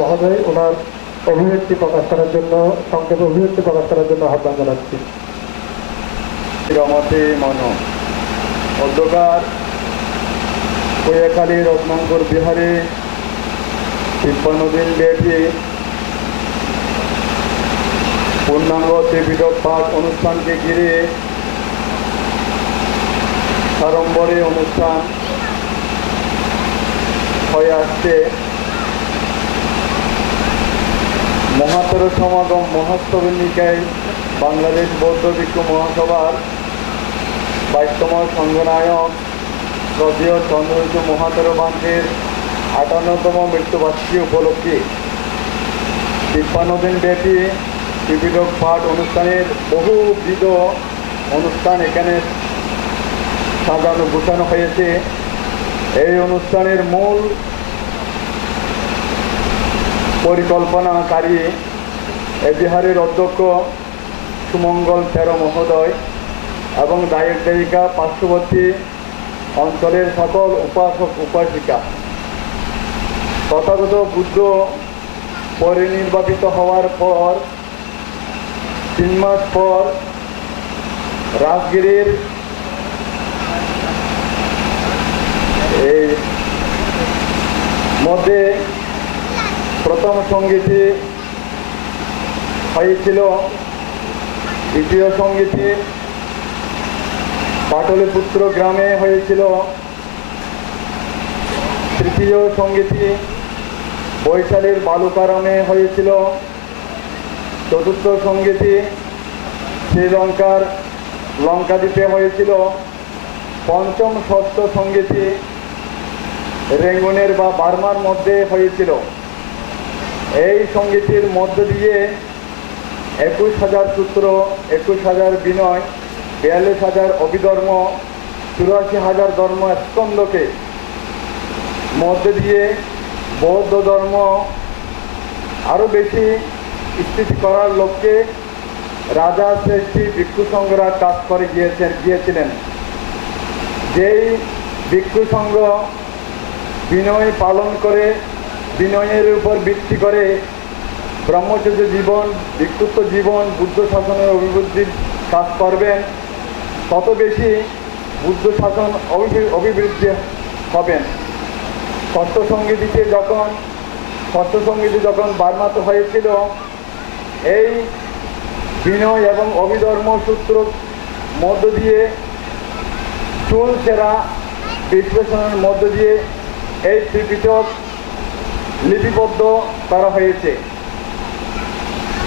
মহোদয় ওনার অভিব্যক্তি প্রকাশ করার জন্য সংক্ষেপে অভিব্যক্তি প্রকাশ করার জন্য আহ্বান জানাচ্ছি। রমতে মন অধ্যকার কৈয়াখালী রত্নাঙ্কর বিহারে 53 দিন ব্যাপী পূর্ণাঙ্গ ত্রিপিটক পাঠ অনুষ্ঠানকে ঘিরে সাড়ম্বরে অনুষ্ঠান হয়ে আসছে। মহাতর সমাগম মহাস্তবের নিকায় বাংলাদেশ বৌদ্ধ ভিক্ষু মহাসভার 22তম সংঘনায়ক শ্রদ্ধেয় চন্দ্রচূড় মহাতর বান্ধের 58তম মৃত্যুবার্ষিকী উপলক্ষে 53 দিন ব্যাপী ত্রিপিটক পাঠ অনুষ্ঠানের বহুবিধ অনুষ্ঠান এখানে সাজানো গোছানো হয়েছে। এই অনুষ্ঠানের মূল পরিকল্পনাকারী এ বিহারের অধ্যক্ষ সুমঙ্গল তেরো মহোদয় এবং দায়ক দায়িকা পার্শ্ববর্তী অঞ্চলের সকল উপাসক উপাসিকা। তথাগত বুদ্ধ পরিনির্বাপিত হওয়ার পর 3 মাস পর রাজগিরির এই মধ্যে প্রথম সঙ্গীতি হয়েছিল। দ্বিতীয় সঙ্গীতি পাটলিপুত্র গ্রামে হয়েছিল। তৃতীয় সঙ্গীতি বৈশালীর বালুকারামে হয়েছিল। চতুর্থ সঙ্গীতি শ্রীলঙ্কার লঙ্কাদ্বীপে হয়েছিল। পঞ্চম ষষ্ঠ সঙ্গীতি রেঙ্গুনের বা বার্মার মধ্যে হয়েছিল। এই সঙ্গীতির মধ্য দিয়ে 21,000 সূত্র, 21,000 বিনয়, 42,000 অভিধর্ম, 84,000 ধর্ম স্কন্ধকে মধ্যে দিয়ে বৌদ্ধ ধর্ম আরও বেশি স্থিতি করার লক্ষ্যে রাজা শ্রেষ্ঠী ভিক্ষু সংঘরা কাজ করে গিয়েছিলেন। যেই ভিক্ষু সংঘ বিনয় পালন করে, বিনয়ের উপর ভিত্তি করে ব্রহ্মচর্য জীবন, ভিক্ষুত্ব জীবন, বুদ্ধ শাসনের অভিবৃদ্ধির কাজ করবেন, তত বেশি বুদ্ধ শাসন অভিবৃদ্ধি হবেন। ষষ্ঠ সঙ্গীতি যখন বার্মাতে হয়েছিল, এই বিনয় এবং অভিধর্ম সূত্র মধ্য দিয়ে চুল সেরা বিশ্লেষণের মধ্য দিয়ে এই ত্রিপিটক লিপিবদ্ধ করা হয়েছে।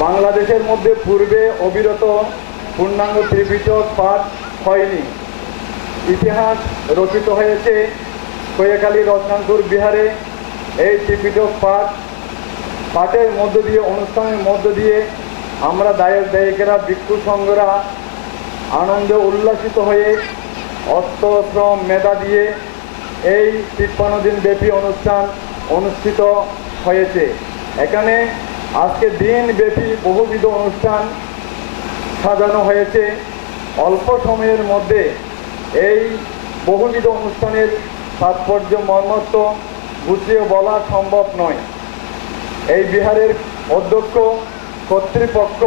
বাংলাদেশের মধ্যে পূর্বে অবিরত পূর্ণাঙ্গ ত্রিপিটক পাঠ হয়নি। ইতিহাস রচিত হয়েছে কৈয়াখালী রত্নাঙ্কুর বিহারে। এই ত্রিপিটক পাঠের মধ্য দিয়ে, অনুষ্ঠানের মধ্য দিয়ে আমরা দায়ক দায়িকেরা, ভিক্ষু সংঘরা আনন্দে উল্লাসিত হয়ে অর্থ শ্রম মেধা দিয়ে এই 53 দিন ব্যাপী অনুষ্ঠান অনুষ্ঠিত হয়েছে। এখানে আজকে দিন ব্যাপী বহুবিধ অনুষ্ঠান সাজানো হয়েছে। অল্প সময়ের মধ্যে এই বহুবিধ অনুষ্ঠানের তাৎপর্য মর্মত্ব গুছিয়ে বলা সম্ভব নয়। এই বিহারের অধ্যক্ষ কর্তৃপক্ষ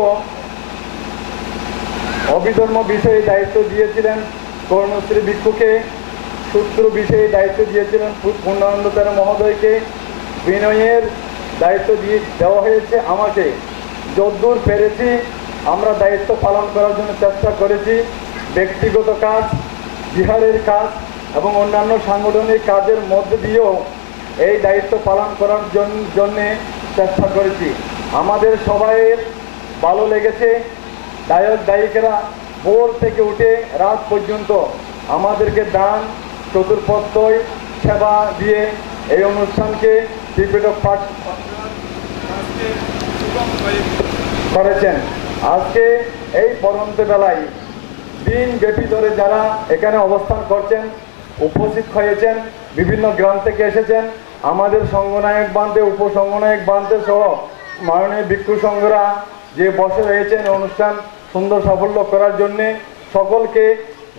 অভিধর্ম বিষয়ে দায়িত্ব দিয়েছিলেন কর্ণশ্রী ভিক্ষুকে, সূত্র বিষয়ে দায়িত্ব দিয়েছিলেন পূর্ণানন্দ তেরো মহোদয়কে, বিনয়ের দায়িত্ব দেওয়া হয়েছে আমাকে। যদ্দূর পেরেছি আমরা দায়িত্ব পালন করার জন্য চেষ্টা করেছি। ব্যক্তিগত কাজ, বিহারের কাজ এবং অন্যান্য সাংগঠনিক কাজের মধ্যে দিয়েও এই দায়িত্ব পালন করার জন্যে চেষ্টা করেছি। আমাদের সবাইয়ের ভালো লেগেছে। দায়ক দায়িকেরা ভোর থেকে উঠে রাত পর্যন্ত আমাদেরকে দান চতুর্পত্যয় সেবা দিয়ে এই অনুষ্ঠানকে ত্রিপিটক পাঠ করেছেন। আজকে এই পরন্ত বেলায় দিন ব্যাপী ধরে যারা এখানে অবস্থান করছেন, উপস্থিত হয়েছেন, বিভিন্ন গ্রাম থেকে এসেছেন, আমাদের সংঘনায়ক বান্ধে, উপসংঘনায়ক বান্ধে সহ মাননীয় ভিক্ষু সংঘরা যে বসে রয়েছেন অনুষ্ঠান সুন্দর সাফল্য করার জন্যে সকলকে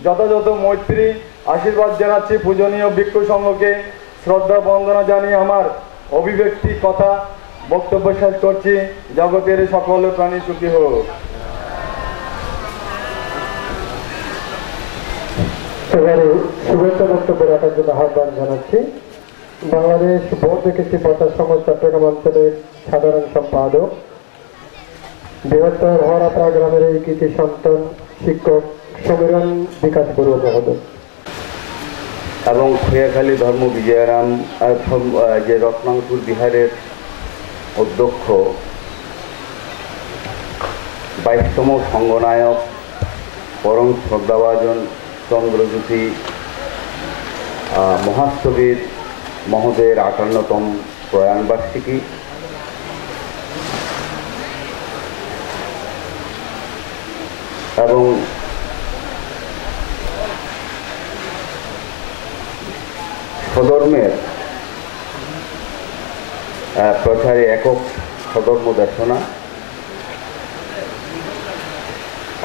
যথাযথ মৈত্রী আশীর্বাদ জানাচ্ছি। পূজনীয় ভিক্ষু সংঘকে শ্রদ্ধা বন্দনা জানিয়ে আমার অভিব্যক্তি কথা বক্তব্য শেষ করছি। জগতের সকল প্রাণী সুখী হোক। এবারে শুভেচ্ছা বক্তব্য রাখার জন্য আহ্বান জানাচ্ছি বাংলাদেশ বৌদ্ধ কৃষি প্রচার সমাজ চট্টগ্রাম অঞ্চলের সাধারণ সম্পাদক, বৃহত্তর হরাপাড়া গ্রামের এই কৃষি সন্তান শিক্ষক সমীরণ বিকাশ বড়ুয়া মহোদয় এবং খৈয়াখালী ধর্ম বিজয়ারাম যে রত্নাঙ্কুর বিহারের অধ্যক্ষ 22তম সংঘনায়ক পরম শ্রদ্ধাভাজন চন্দ্রজ্যোতি মহাস্থবির মহোদয়ের 58তম প্রয়াণবার্ষিকী এবং স্বধর্মের প্রচারে একক স্বধর্ম দেশনা,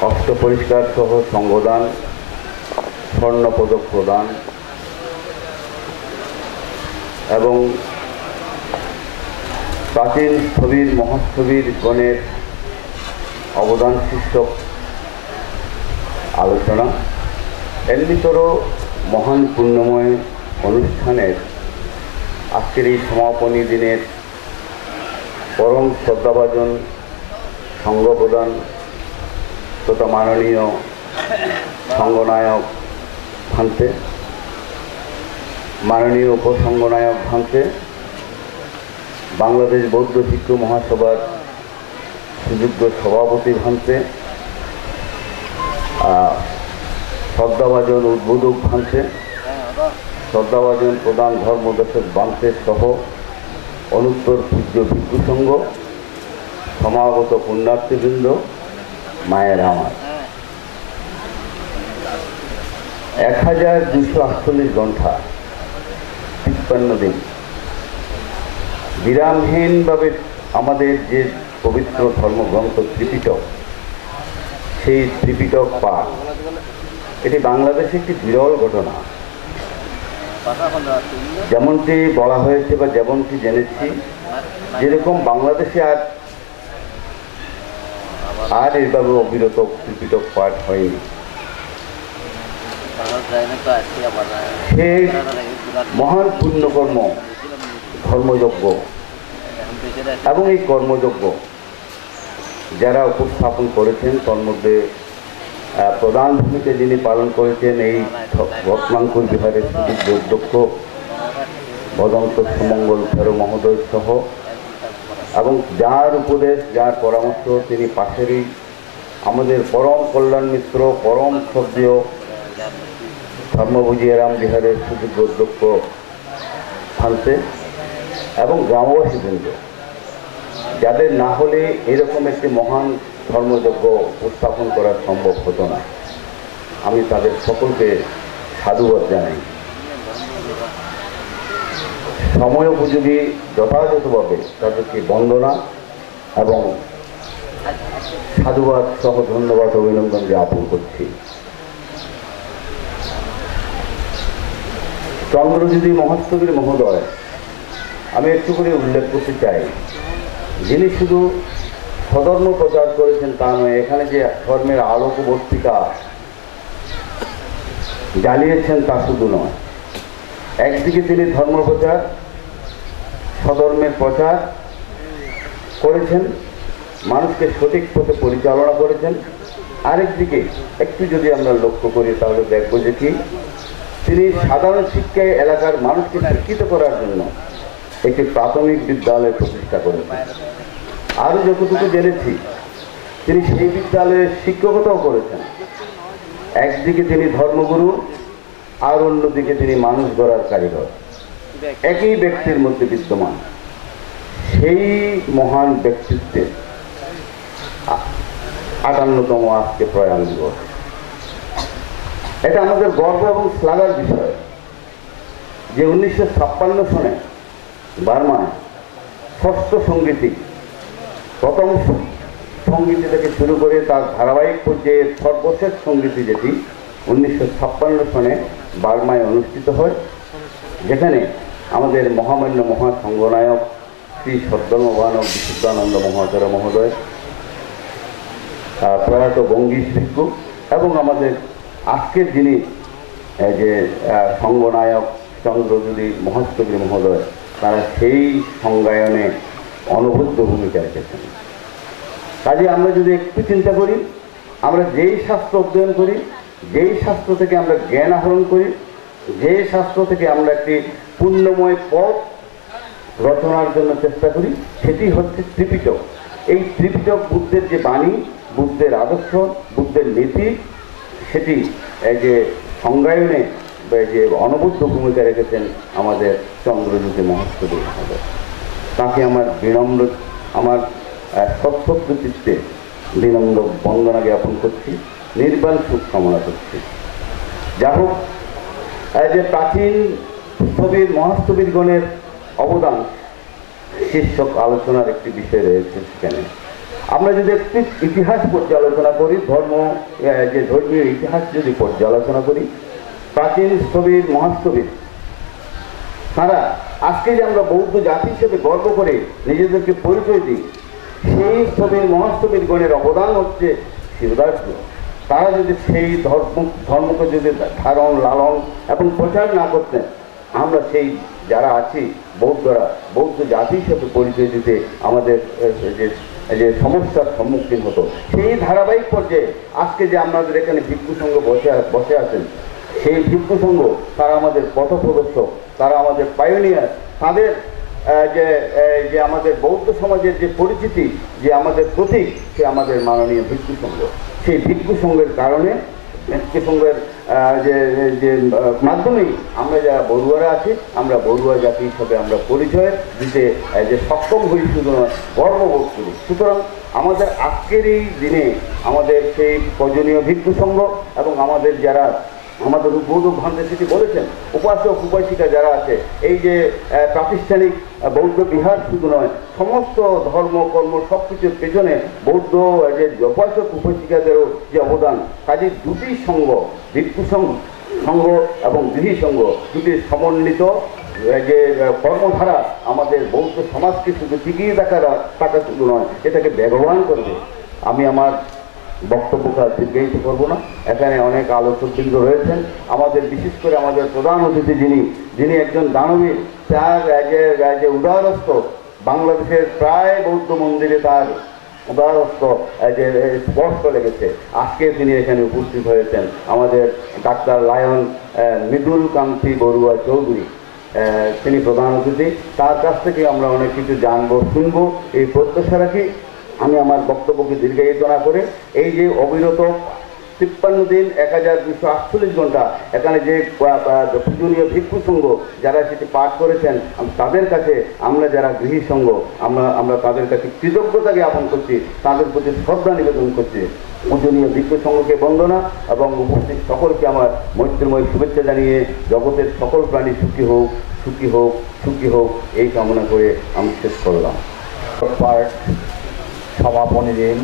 অষ্টপরিষ্কার সহ সংঘদান, স্বর্ণপদক প্রদান এবং প্রাচীন স্থবির মহাস্থবির গণের অবদান শীর্ষক আলোচনা, এমনিতর মহান পুণ্যময় অনুষ্ঠানের আজকের এই সমাপনী দিনের পরম শ্রদ্ধাভাজন সংঘ প্রদান তথা মাননীয় সংঘনায়ক ভান্তে, মাননীয় উপসংঘনায়ক ভান্তে, বাংলাদেশ বৌদ্ধ ভিক্ষু মহাসভার সুযোগ্য সভাপতি ভান্তে, শ্রদ্ধাভাজন উদ্বোধক ভান্তে, শ্রদ্ধাভাজন প্রধান ধর্মদর্শক বান্তে সহ অনুত্তর পূজ্য ভিক্ষু সংঘ, সমাগত পুণ্যার্থীবৃন্দ, মায়ের আমার 1248 ঘণ্টা 53 দিন বিরামহীনভাবে আমাদের যে পবিত্র ধর্মগ্রন্থ ত্রিপিটক, সেই ত্রিপিটক পাঠ, এটি বাংলাদেশে একটি বিরল ঘটনা। যেমনটি বলা হয়েছে বা যেমনটি জেনেছি, যেরকম বাংলাদেশে আর এইভাবে অবিরত ত্রিপিটক পাঠ হয়নি। সেই মহান পুণ্যকর্ম ধর্মযজ্ঞ এবং এই কর্মযজ্ঞ যারা উপস্থাপন করেছেন, তার মধ্যে প্রধান ভূমিকা যিনি পালন করেছেন এই রত্নাঙ্কুর বিহারের সুযোগ্য অধ্যক্ষ ভদন্ত সুমঙ্গল ফেরো মহোদয় সহ, এবং যার উপদেশ যার পরামর্শ তিনি পাশেরই আমাদের পরম কল্যাণ মিত্র পরম শ্রদ্ধেয় ধর্মবিজয়ারাম বিহারের সুযোগ্য অধ্যক্ষ ভান্তে এবং গ্রামবাসীবৃন্দ, যাদের না হলে এরকম একটি মহান ধর্মযজ্ঞ উপস্থাপন করা সম্ভব হতো না। আমি তাদের সকলকে সাধুবাদ জানাই। সময় উপযোগী যথাযথভাবে তাদেরকে বন্দনা এবং সাধুবাদ সহ ধন্যবাদ অভিনন্দন জ্ঞাপন করছি। চন্দ্রজ্যোতি মহাস্থবির মহোদয় আমি একটু করে উল্লেখ করতে চাই, যিনি শুধু স্বধর্ম প্রচার করেছেন তা নয়, এখানে যে ধর্মের আলোক বস্তিকা জ্বালিয়েছেন তা শুধু নয়। একদিকে তিনি ধর্ম প্রচার, স্বধর্মের প্রচার করেছেন, মানুষকে সঠিক পথে পরিচালনা করেছেন। আরেকদিকে একটু যদি আমরা লক্ষ্য করি তাহলে দেখব যে কি তিনি সাধারণ শিক্ষায় এলাকার মানুষকে শিক্ষিত করার জন্য একটি প্রাথমিক বিদ্যালয় প্রতিষ্ঠা করেছেন। আরও যতটুকু জেনেছি তিনি সেই বিদ্যালয়ের শিক্ষকতাও করেছেন। একদিকে তিনি ধর্মগুরু, আর অন্যদিকে তিনি মানুষ গড়ার কারিগর, একই ব্যক্তির মধ্যে বিদ্যমান। সেই মহান ব্যক্তিত্বের 58তম আজকে প্রয়াণ দিবস। এটা আমাদের গর্ব এবং শ্লাঘার বিষয় যে 1956 সনে বার্মায় ষষ্ঠ সঙ্গীতি, প্রথম সঙ্গীতি থেকে শুরু করে তার ধারাবাহিক পর্যায়ে সর্বশেষ সঙ্গীতি যেটি 1956 সনে বার্মায় অনুষ্ঠিত হয়, যেখানে আমাদের মহামান্য মহাসংঘনায়ক শ্রী সদ্ধর্মবানক বিশুদ্ধানন্দ মহাচার্য মহোদয়, প্রয়াত বঙ্গীশ ভিক্ষু এবং আমাদের আজকের যিনি যে সঙ্গনায়ক চন্দ্রজ্যোতি মহাস্তগিরি মহোদয়, তারা সেই সংজ্ঞায়নে অনবদ্য ভূমিকা রেখেছেন। কাজে আমরা যদি একটু চিন্তা করি, আমরা যেই শাস্ত্র অধ্যয়ন করি, যেই শাস্ত্র থেকে আমরা জ্ঞান আহরণ করি, যে শাস্ত্র থেকে আমরা একটি পুণ্যময় পথ রচনার জন্য চেষ্টা করি, সেটি হচ্ছে ত্রিপিটক। এই ত্রিপিটক বুদ্ধের যে বাণী, বুদ্ধের আদর্শ, বুদ্ধের নীতি, সেটি যে সংজ্ঞায়নে যে অনবদ্য ভূমিকা রেখেছেন আমাদের চন্দ্রজ্যোতি মহাস্তগিরি মহোদয়। তাকে আমার বিনম্র, আমার সত্যত্ব চিত্তে বিনম্র বন্দনা জ্ঞাপন করছি, নির্বাণ সুখ কামনা করছি। যা হোক, যে প্রাচীন স্থবির মহাস্থবিরগণের অবদান শীর্ষক আলোচনার একটি বিষয় রয়েছে সেখানে। আমরা যদি একটি ইতিহাস পর্যালোচনা করি, যে ধর্মীয় ইতিহাস যদি পর্যালোচনা করি, প্রাচীন স্থবির মহাস্থবির তারা আজকে যে আমরা বৌদ্ধ জাতি হিসেবে গর্ব করে নিজেদেরকে পরিচয় দিই, সেই স্থবির মহাস্থবিরগণের অবদান হচ্ছে শিরদার্য। তারা যদি সেই ধর্মকে যদি ধারণ, লালন এবং প্রচার না করতেন, আমরা সেই যারা আছি বৌদ্ধরা, বৌদ্ধ জাতি হিসেবে পরিচয় দিতে আমাদের যে সমস্যার সম্মুখীন হতো। সেই ধারাবাহিক পর্যায়ে আজকে যে আমাদের এখানে ভিক্ষু সংঘ বসে আছেন, সেই ভিক্ষু সংঘ তারা আমাদের পথপ্রদর্শক, তারা আমাদের পায়োনিয়ার। তাদের যে আমাদের বৌদ্ধ সমাজের যে পরিচিতি, যে আমাদের প্রতীক, সে আমাদের মাননীয় ভিক্ষু সংঘ। সেই ভিক্ষু সংঘের কারণে, ভিক্ষু সংঘের যে মাধ্যমেই আমরা যারা বড়ুয়ারা আছি, আমরা বড়ুয়া জাতি হিসাবে আমরা পরিচয় দিতে যে সক্ষম হই, শুধু গর্ববোধ করি। সুতরাং আমাদের আজকের এই দিনে আমাদের সেই প্রয়োজনীয় ভিক্ষু সংঘ এবং আমাদের যারা আমাদের উদ্বোধক ভান্তে সেটি বলেছেন, উপাসক উপাসিকা যারা আছে, এই যে প্রাতিষ্ঠানিক বৌদ্ধ বিহার শুধু নয়, সমস্ত ধর্ম কর্ম সব কিছুর পেছনে বৌদ্ধ যে উপাসক উপাসিকাদেরও যে অবদান। কাজে দুটি সংঘ, ভিক্ষু সংঘ এবং গৃহী সংঘ, দুটি সমন্বিত যে কর্মধারা আমাদের বৌদ্ধ সমাজকে শুধু টিকিয়ে থাকা শুধু নয়, এটাকে বেগবান করবে। আমি আমার বক্তব্যটা দীর্ঘায়িত করবো না। এখানে অনেক আলোচকবৃন্দ রয়েছেন। আমাদের বিশেষ করে আমাদের প্রধান অতিথি যিনি একজন দানবীর, তার যে উদারস্থ, বাংলাদেশের প্রায় বৌদ্ধ মন্দিরে তার উদারস্থ যে স্পর্শ লেগেছে, আজকে তিনি এখানে উপস্থিত হয়েছেন। আমাদের ডাক্তার লায়ন মৃদুল কান্তি বড়ুয়া চৌধুরী, তিনি প্রধান অতিথি। তার কাছ থেকে আমরা অনেক কিছু জানবো, শুনবো, এই প্রত্যাশা রাখি। আমি আমার বক্তব্যকে দীর্ঘায়িত না করে, এই যে অবিরত 53 দিন 1248 ঘন্টা এখানে যে পূজনীয় ভিক্ষু সংঘ যারা সেটি পাঠ করেছেন, তাদের কাছে আমরা যারা গৃহী সংঘ, আমরা তাদের কাছে কৃতজ্ঞতা জ্ঞাপন করছি, তাদের প্রতি শ্রদ্ধা নিবেদন করছি। পূজনীয় ভিক্ষু সংঘকে বন্দনা এবং উপস্থিত সকলকে আমার মৈত্রময় শুভেচ্ছা জানিয়ে জগতের সকল প্রাণী সুখী হোক, সুখী হোক, সুখী হোক, এই কামনা করে আমি শেষ করলাম। সমাপনী দিন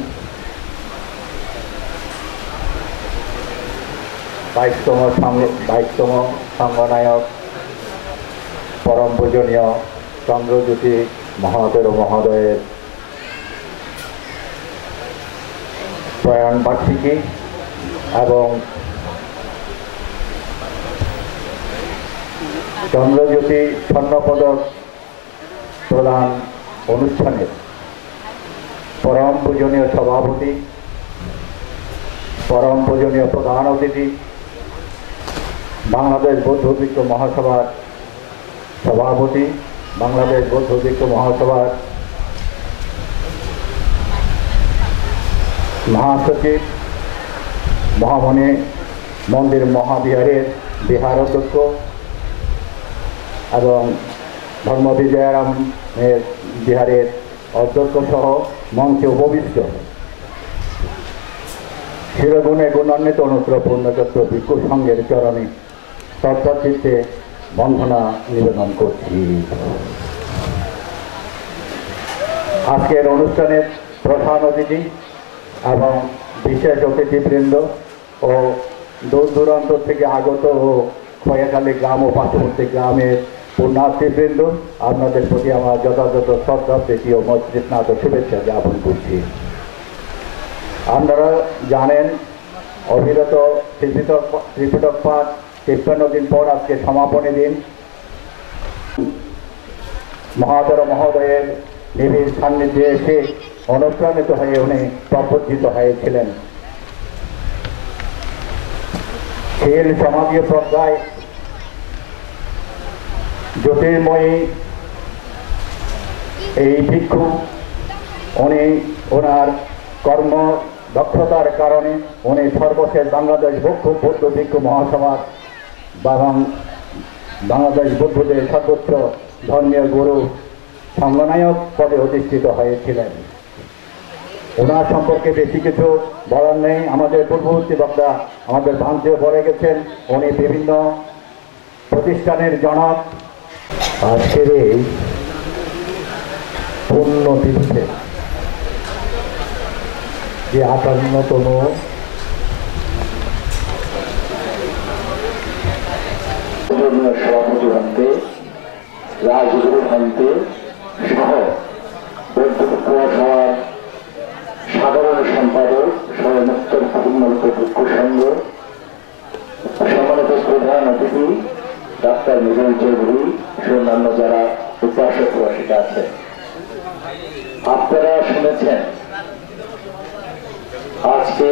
22তম সংঘনায়ক পরম পূজনীয় চন্দ্রজ্যোতি মহাচার্য মহোদয়ের প্রয়াণ বার্ষিকী এবং চন্দ্রজ্যোতি স্বর্ণপদক প্রদান অনুষ্ঠানের পরম পূজনীয় সভাপতি, পরম পূজনীয় প্রধান অতিথি, বাংলাদেশ বৌদ্ধ ভিক্ষু মহাসভার সভাপতি, বাংলাদেশ বৌদ্ধ ভিক্ষু মহাসভার মহাসচিব, মহামণি মন্দির মহাবিহারের বিহার অধ্যক্ষ এবং ধর্ম বিজয়ারামের বিহারের অধ্যক্ষ সহ মঞ্চে উপবিষ্ট শিরগুণে গুণান্বিত অনুত্র পূর্ণচত্র ভিক্ষু সংঘের চরণে শ্রদ্ধাচিত্তে বন্দনা নিবেদন করছি। আজকের অনুষ্ঠানের প্রধান অতিথি এবং বিশেষ অতিথিবৃন্দ ও দূর দূরান্ত থেকে আগত ও খয়াখালী গ্রাম ও পার্শ্ববর্তী গ্রামের পুণ্যার্থীবৃন্দ, আপনাদের প্রতি আমার যথাযথ শ্রদ্ধা, প্রীতি ও মৈত্রী স্নাত শুভেচ্ছা জ্ঞাপন করছি। আপনারা জানেন, অবিরত ত্রিপিটক পাঠ 53 দিন পর আজকে সমাপনী দিন। মহাদর মহোদয়ের নিবিড় সান্নিধ্যে এসে অনুপ্রাণিত হয়ে উনি প্রবর্ধিত হয়েছিলেন। শীল সমাধীয় প্রজ্ঞায় জ্যোতির্ময়ী এই ভিক্ষু, উনি ওনার কর্ম দক্ষতার কারণে উনি সর্বশেষ বাংলাদেশ বৌদ্ধ ভিক্ষু মহাসভার এবং বাংলাদেশ বৌদ্ধদের সর্বোচ্চ ধর্মীয় গুরু সংগনায়ক পদে অধিষ্ঠিত হয়েছিলেন। ওনার সম্পর্কে বেশি কিছু বলার নেই, আমাদের পূর্ববর্তী বক্তা আমাদের ভান্তিও বলে গেছেন। উনি বিভিন্ন প্রতিষ্ঠানের জনক। আজকের এই পুণ্যতিথিতে যে 58তম সভাপতি ভান্তে, রাজগুরু ভান্তে সহ বৌদ্ধ সভার সাধারণ সম্পাদক সর্বোত্তর পূর্ণরূপ ভিক্ষু সংঘ, সম্মানিত প্রধান অতিথি ডাক্তার মিজানুল চৌধুরী, অন্যান্য যারা উপাসক প্রবাসিত আছেন, আপনারা শুনেছেন আজকে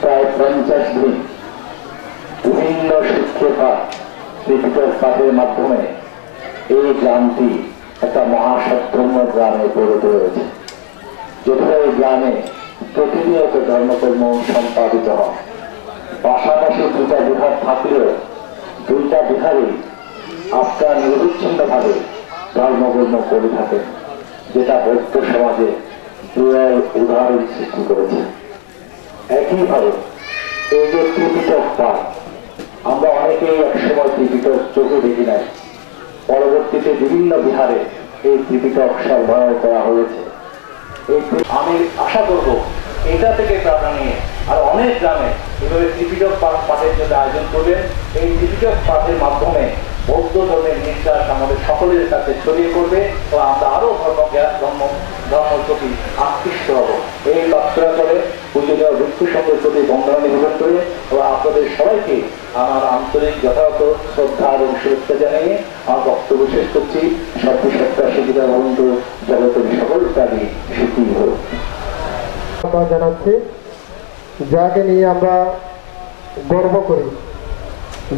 প্রায় 50 দিন বিভিন্ন শিক্ষা ত্রিপিটক পাঠের মাধ্যমে এই গ্রামটি একটা মহাসদ্ধর্ম গ্রামে পরিণত হয়েছে। যেটা এই গ্রামে প্রতিনিয়ত ধর্মকর্ম সম্পাদিত হয়। পাশাপাশি দুটা বিহার থাকলেও দুইটা বিহারই আপনার নিরবিচ্ছিন্নভাবে ধর্মকর্ম করে থাকেন, যেটা বৌদ্ধ সমাজে দুয়ের উদাহরণ সৃষ্টি করেছে। একইভাবে এই যে ত্রিপিটক পাঠ, আমরা অনেকেই একসময় ত্রিপিটক চোখে দেখি নাই, পরবর্তীতে বিভিন্ন বিহারে এই ত্রিপিটক সরবরাহ করা হয়েছে। আমি আশা করব এটা থেকে প্রেরণা নিয়ে আর অনেক গ্রামে এভাবে ত্রিপিটক পাঠের জন্য আয়োজন করবেন। এই ত্রিপিটক পাঠের মাধ্যমে বৌদ্ধ ধর্মের নির্যাস আমাদের সকলের কাছে ছড়িয়ে করবে ও আমরা আরো ধর্মের প্রতি আকৃষ্ট হব। এই প্রার্থনা করে পূজনীয় ভিক্ষু সংঘের প্রতি বন্দনা নিবেদন করে ও আপনাদের সবাইকে আমার আন্তরিক যথাযথ শ্রদ্ধা এবং শুভেচ্ছা জানিয়ে আমার বক্তব্য শেষ করছি। সর্বসত্তা সুবিধা বন্ধু জগতের সকল প্রাণী সুখী হোক জানাচ্ছি, যাকে নিয়ে আমরা গর্ব করি,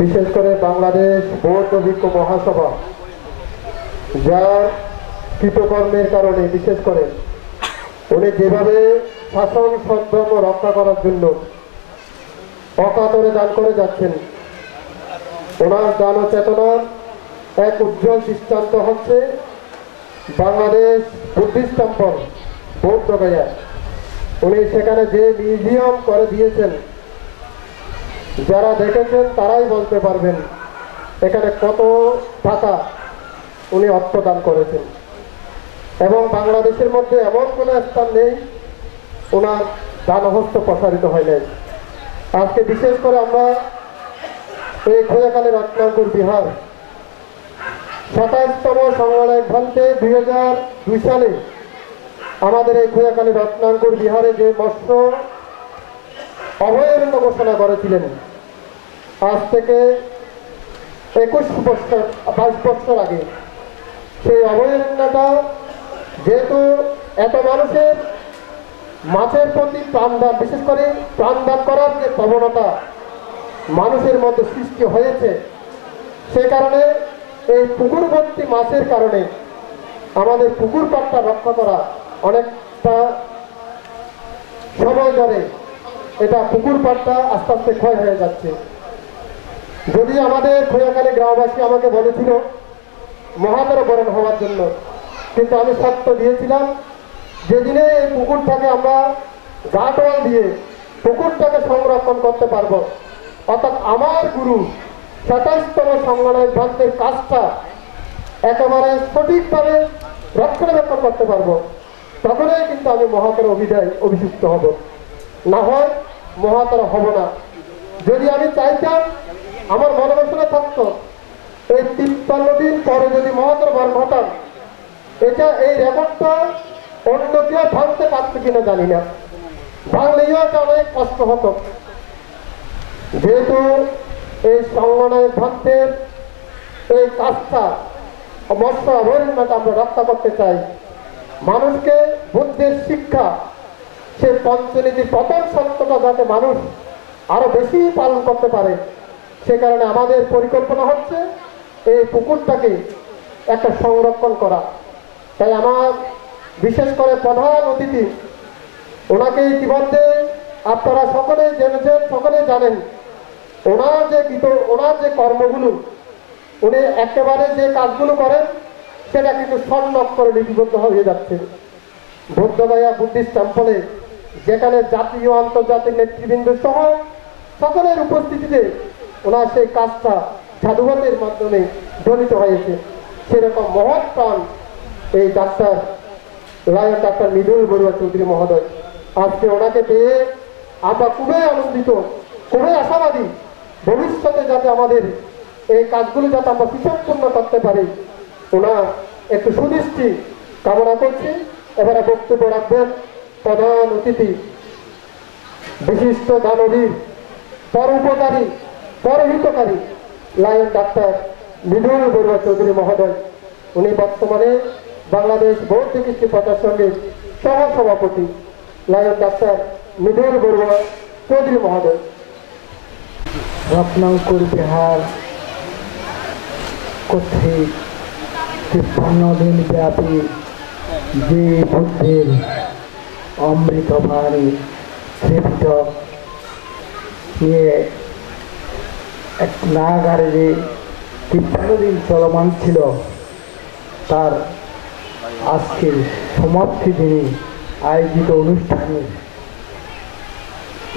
বিশেষ করে বাংলাদেশ বৌদ্ধ ভিক্ষু মহাসভা, যার কৃতকর্মের কারণে বিশেষ করে উনি যেভাবে শাসন সদ্ধর্ম রক্ষা করার জন্য অকাতরে দান করে যাচ্ছেন, ওনার দান ও চেতনার এক উজ্জ্বল দৃষ্টান্ত হচ্ছে বাংলাদেশ বুদ্ধিস্ট টেম্পল বৌদ্ধ গয়া। উনি সেখানে যে মিউজিয়াম করে দিয়েছেন, যারা দেখেছেন তারাই বলতে পারবেন এখানে কত টাকা উনি অর্থদান করেছেন। এবং বাংলাদেশের মধ্যে এমন কোনো স্থান নেই ওনার দানহস্ত প্রসারিত হয় নাই। আজকে বিশেষ করে আমরা এই খোয়াখালী রত্নাঙ্কুর বিহার 27তম সংগঠন ভান্তে 2002 সালে আমাদের এই খোয়াখালী রত্নাঙ্কুর বিহারে যে মৎস্য অভয়ারণ্য ঘোষণা করেছিলেন, আজ থেকে 22 বছর আগে সেই অভয়ারণ্যটা যেহেতু এত মানুষের মাছের প্রতি প্রাণদান, বিশেষ করে প্রাণদান করার যে প্রবণতা মানুষের মধ্যে সৃষ্টি হয়েছে, সে কারণে এই পুকুরবর্তী মাছের কারণে আমাদের পুকুর পাড়টা রক্ষা করা অনেকটা সময় ধরে এটা পুকুর পাড়টা আস্তে আস্তে ক্ষয় হয়ে যাচ্ছে। যদি আমাদের খোয়াখালী গ্রামবাসী আমাকে বলেছিল মহাতর বরণ হওয়ার জন্য, কিন্তু আমি শর্ত দিয়েছিলাম যেদিনে এই পুকুরটাকে আমরা গাটওয়াল দিয়ে পুকুরটাকে সংরক্ষণ করতে পারবো, অর্থাৎ আমার গুরু 27তম সংগঠনের ভান্তের কাজটা একেবারে সঠিকভাবে রক্ষণাবেক্ষণ করতে পারবো, তখনই কিন্তু আমি মহাতর অভিযুক্ত হব, না হয় মহাতর হব না। যদি আমি চাইতাম, আমার মনোবাসনা থাকতো এই 53 দিন পরে যদি মহাতর বরণ হতাম, এই রেকর্ডটা অন্য কেউ ভাঙতে পারতো কিনা জানি না, ভাঙলেও এটা অনেক কষ্ট হতো। যেহেতু এই সংগঠনের ভক্তের এই কাজটা মৎস্য অভয়ারণ্যটা আমরা রক্ষা করতে চাই, মানুষকে বুদ্ধির শিক্ষা, সেই পঞ্চনীতির প্রথম সত্যটা যাতে মানুষ আরো বেশি পালন করতে পারে, সে কারণে আমাদের পরিকল্পনা হচ্ছে এই পুকুরটাকে একটা সংরক্ষণ করা। তাই আমার বিশেষ করে প্রধান অতিথি, ওনাকে ইতিমধ্যে আপনারা সকলে জেনেছেন, সকলে জানেন। ওনার যে কর্মগুলো, উনি একেবারে যে কাজগুলো করেন সেটা কিন্তু স্বর্ণাক্ষরে লিপিবদ্ধ হয়ে যাচ্ছে। বৌদ্ধগয়া বুদ্ধিস্ট টেম্পলে যেখানে জাতীয় আন্তর্জাতিক নেতৃবৃন্দ সহ সকলের উপস্থিতিতে ওনার সেই কাজটা সাধুবাদের মাধ্যমে ধ্বনিত হয়েছে। সেরকম মহৎ প্রাণ এই লায়ন ডাক্তার মৃদুল বড়ুয়া চৌধুরী মহোদয়। আজকে ওনাকে পেয়ে আমরা খুবই আনন্দিত, খুবই আশাবাদী, ভবিষ্যতে যাতে আমাদের এই কাজগুলো যাতে আমরা সুসম্পন্ন করতে পারি, ওনার একটু সুদৃষ্টি কামনা করছি। এবারে বক্তব্য রাখবেন প্রধান অতিথি, বিশিষ্ট দানবীর, পরোপকারী, পরহিতকারী লায়ন ডাক্তার মৃদুল বড়ুয়া চৌধুরী মহোদয়। উনি বর্তমানে বাংলাদেশ বৌদ্ধ কৃষ্টি প্রচার সঙ্গের সহ সভাপতি লায়ন ডাক্তার মৃদুল বড়ুয়া চৌধুরী মহোদয়। রত্নাঙ্কুর বিহার কর্তৃক 53 দিন ব্যাপী যে বুদ্ধের অমৃতবাণী ত্রিপিটক নিয়ে এক নাগারে যে 53 দিন চলমান ছিল, তার আজকের সমাপ্তি দিনে আয়োজিত অনুষ্ঠানে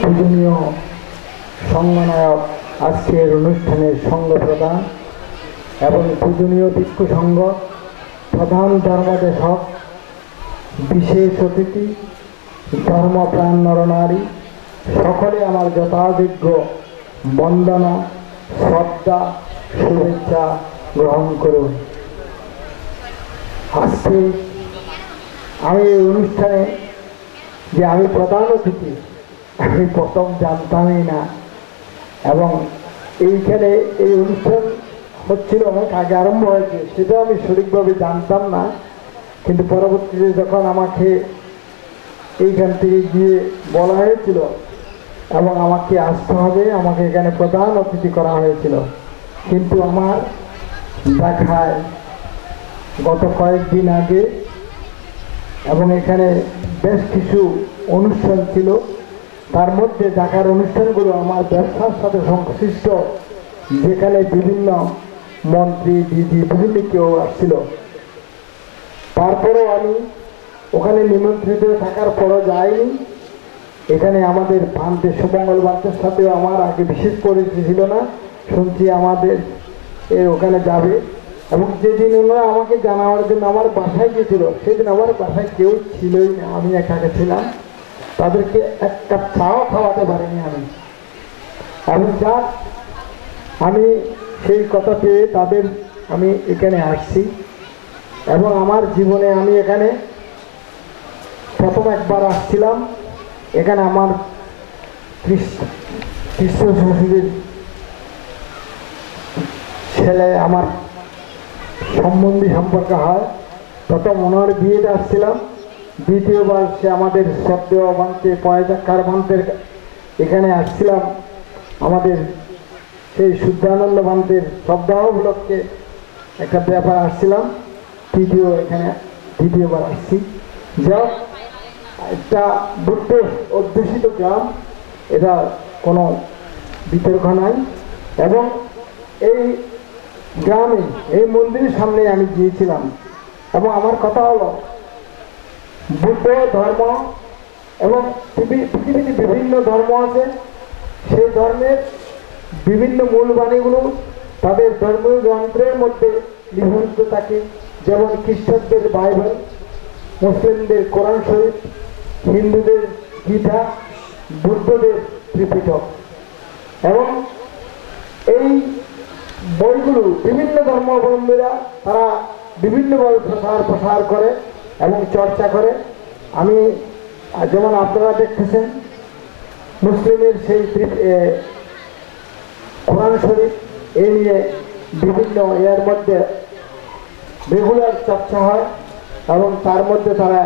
পূজনীয় সংঘনায়ক, আজকের অনুষ্ঠানের সংঘ প্রধান এবং পূজনীয় ভিক্ষু সংঘ প্রধান ধর্মদেশক, বিশেষ অতিথি, ধর্মপ্রাণ নরনারী সকলে আমার যথাযোগ্য বন্দনা, শ্রদ্ধা, শুভেচ্ছা গ্রহণ করুন। আজকে আমি এই অনুষ্ঠানে যে আমি প্রধান অতিথি, আমি প্রথম জানতামই না, এবং এইখানে এই অনুষ্ঠান হচ্ছিল অনেক আগে আরম্ভ হয়েছে, সেটা আমি সঠিকভাবে জানতাম না। কিন্তু পরবর্তীতে যখন আমাকে এইখান থেকে গিয়ে বলা হয়েছিল এবং আমাকে আসতে হবে, আমাকে এখানে প্রধান অতিথি করা হয়েছিল। কিন্তু আমার দেখায় গত কয়েকদিন আগে এবং এখানে বেশ কিছু অনুষ্ঠান ছিল, তার মধ্যে ঢাকার অনুষ্ঠানগুলো আমার ব্যবসার সাথে সংশ্লিষ্ট, যেখানে বিভিন্ন মন্ত্রী, দিদি, বিভিন্ন কেউ আসছিল। তারপরেও আমি ওখানে নিমন্ত্রিত থাকার পরও যাইনি। এখানে আমাদের ভান্তে, সুমঙ্গল ভান্তের সাথেও আমার আগে বিশেষ পরিচিতি ছিল না, শুনছি আমাদের ওখানে যাবে, এবং যেদিন ওনারা আমাকে জানাবার জন্য আমার বাসায় গিয়েছিল, সেদিন আমার বাসায় কেউ ছিলই না, আমি একাকে ছিলাম। তাদেরকে এক কাপ চাও খাওয়াতে পারিনি আমি। আমি সেই কথা পেয়ে আমি এখানে আসছি, এবং আমার জীবনে আমি এখানে প্রথম একবার আসছিলাম। এখানে আমার কৃষ্ণ শ্বশুরের ছেলে আমার সম্বন্ধী সম্পর্ক হয়। প্রথম ওনার বিয়েতে আসছিলাম, দ্বিতীয়বার সে আমাদের শ্রদ্ধেয় বান্তে, পয়জাক্কার বান্তের এখানে আসছিলাম, আমাদের সেই শুদ্ধানন্দ বান্তের শ্রদ্ধা উপলক্ষে একটা ব্যাপার আসছিলাম। দ্বিতীয়বার আসছি। যা একটা বুদ্ধ অধ্যুষিত গ্রাম, এটা কোনো বিতর্ক নাই, এবং এই গ্রামে এই মন্দিরের সামনে আমি গিয়েছিলাম, এবং আমার কথা হলো বুদ্ধ ধর্ম এবং পৃথিবীতে বিভিন্ন ধর্ম আছে, সেই ধর্মের বিভিন্ন মূল বাণীগুলো তাদের ধর্মীয় গ্রন্থের মধ্যে নিবন্ধিত থাকে। যেমন খ্রিস্টানদের বাইবেল, মুসলিমদের কোরআন শরীফ, হিন্দুদের গীতা, বুদ্ধদের ত্রিপিটক। এবং এই বইগুলো বিভিন্ন ধর্মাবলম্বীরা তারা বিভিন্নভাবে প্রসার করে এবং চর্চা করে। আমি যেমন আপনারা দেখতেছেন মুসলিমের সেই কোরআন শরীফ এই নিয়ে বিভিন্ন এর মধ্যে রেগুলার চর্চা হয় এবং তার মধ্যে তারা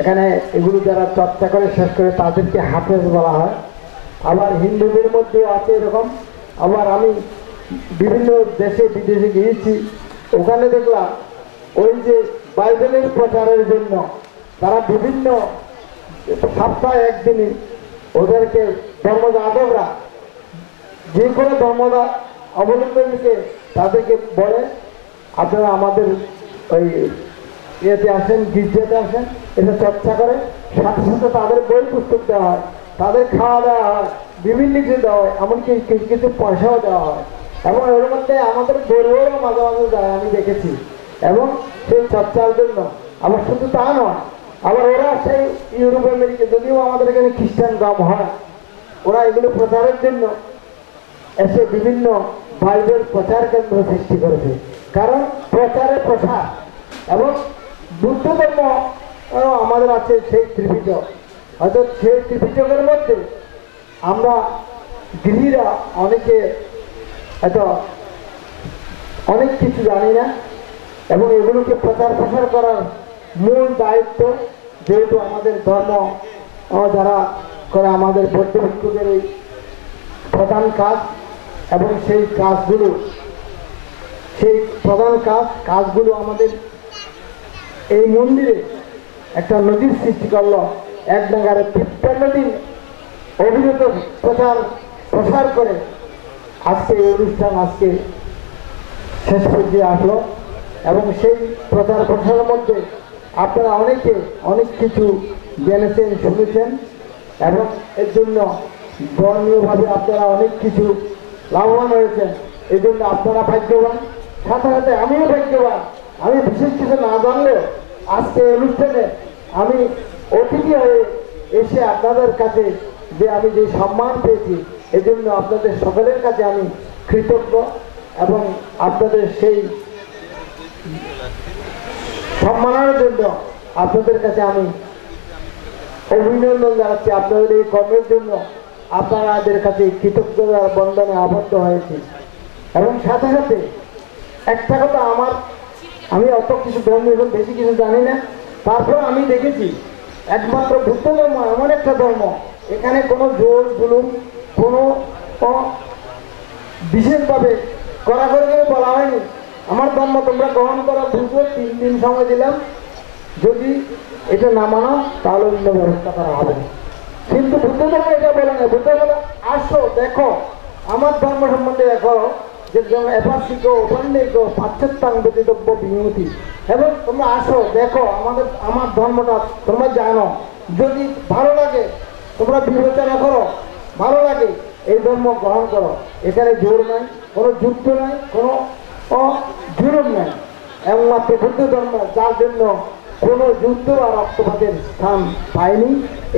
এখানে এগুলো যারা চর্চা করে শেষ করে তাদেরকে হাফেজ বলা হয়। আবার হিন্দুদের মধ্যেও আছে এরকম। আবার আমি বিভিন্ন দেশে বিদেশে গিয়েছি, ওখানে দেখলাম ওই যে বাইবেলের প্রচারের জন্য তারা বিভিন্ন সপ্তাহে একদিনই ওদেরকে ধর্মযাজকরা যে কোনো ধর্মদা অবলম্বনকে তাদেরকে বলে আপনারা আমাদের ওই ইয়েতে আসেন, গির্জাতে আসেন, এটা চর্চা করে। সাথে সাথে তাদের বই পুস্তক দেওয়া হয়, তাদের খাওয়া দেওয়া হয়, বিভিন্ন কিছু দেওয়া হয়, এমনকি কিছু কিছু পয়সাও দেওয়া হয়। এবং এর মধ্যে আমাদের গরুও মাঝে মাঝে যায়, আমি দেখেছি। এবং সেই চর্চার জন্য আবার শুধু তা নয়, আবার ওরা সেই ইউরোপ আমেরিকা, যদিও আমাদের এখানে খ্রিস্টান গ্রাম হয়, ওরা এগুলো প্রচারের জন্য এসে বিভিন্ন বাইবেল প্রচার কেন্দ্র সৃষ্টি করেছে। কারণ প্রচারের প্রসার এবং বুদ্ধ ধর্ম আমাদের আছে সেই ত্রিপিটক। হয়তো সেই ত্রিপিটকের মধ্যে আমরা গৃহীরা অনেকে হয়তো অনেক কিছু জানি না এবং এগুলোকে প্রচার প্রসার করার মূল দায়িত্ব যেহেতু আমাদের ধর্ম যারা করে আমাদের বৌদ্ধ ভিক্ষুকের এই প্রধান কাজ। এবং সেই কাজগুলো সেই প্রধান কাজগুলো আমাদের এই মন্দিরে একটা নদীর সৃষ্টি করলো। এক নাগারে 53 দিন অবিরত প্রসার করে আজকে এই অনুষ্ঠান আজকে শেষ পর্যায়ে আসলো। এবং সেই প্রচার প্রসারের মধ্যে আপনারা অনেকে অনেক কিছু জেনেছেন, শুনেছেন এবং এর জন্য ধর্মীয়ভাবে আপনারা অনেক কিছু লাভবান হয়েছেন। এই জন্য আপনারা ভাগ্যবান, সাথে সাথে আমিও ভাগ্যবান। আমি বিশেষ কিছু না জানলেও আজকে অনুষ্ঠানে আমি অতিথি হয়ে এসে আপনাদের কাছে যে আমি যে সম্মান পেয়েছি, এই জন্য আপনাদের সকলের কাছে আমি কৃতজ্ঞ এবং আপনাদের সেই সম্মানের জন্য আপনাদের কাছে আমি অভিনন্দন জানাচ্ছি। আপনাদের এই কর্মের জন্য আপনাদের কাছে কৃতজ্ঞতার বন্ধনে আবদ্ধ হয়েছি। এবং সাথে সাথে একটা কথা, আমি অত কিছু ধর্ম এখন বেশি কিছু জানি না, তারপর আমি দেখেছি একমাত্র বুদ্ধ ধর্ম এমন একটা ধর্ম, এখানে কোনো জোর জুলুম কোনো বিশেষভাবে কড়াকড়ি করে বলা হয়নি। আমার ধর্ম তোমরা গ্রহণ করা বুঝবো, 3 দিন সময় দিলাম, যদি এটা না মানো তাহলে অন্য ব্যবস্থা করা হবে। কিন্তু বুদ্ধ ধর্ম এটা বলে না। বুদ্ধ বলে আসো দেখো আমার ধর্ম সম্বন্ধে, দেখো যে এবার শিখো ওখানে পাশ্চাত্যাং ব্যতিতব্য বিমূতি, এবং তোমরা আসো দেখো আমার ধর্মটা তোমরা জানো, যদি ভালো লাগে তোমরা বিবেচনা করো, ভালো লাগে এই ধর্ম গ্রহণ করো। এখানে জোর নাই, কোনো যুদ্ধ নাই, কোনো জুলুম নাই, একমাত্র বুদ্ধ ধর্ম, যার জন্য কোনো যুদ্ধ বা রক্তপাতের স্থান পায়নি।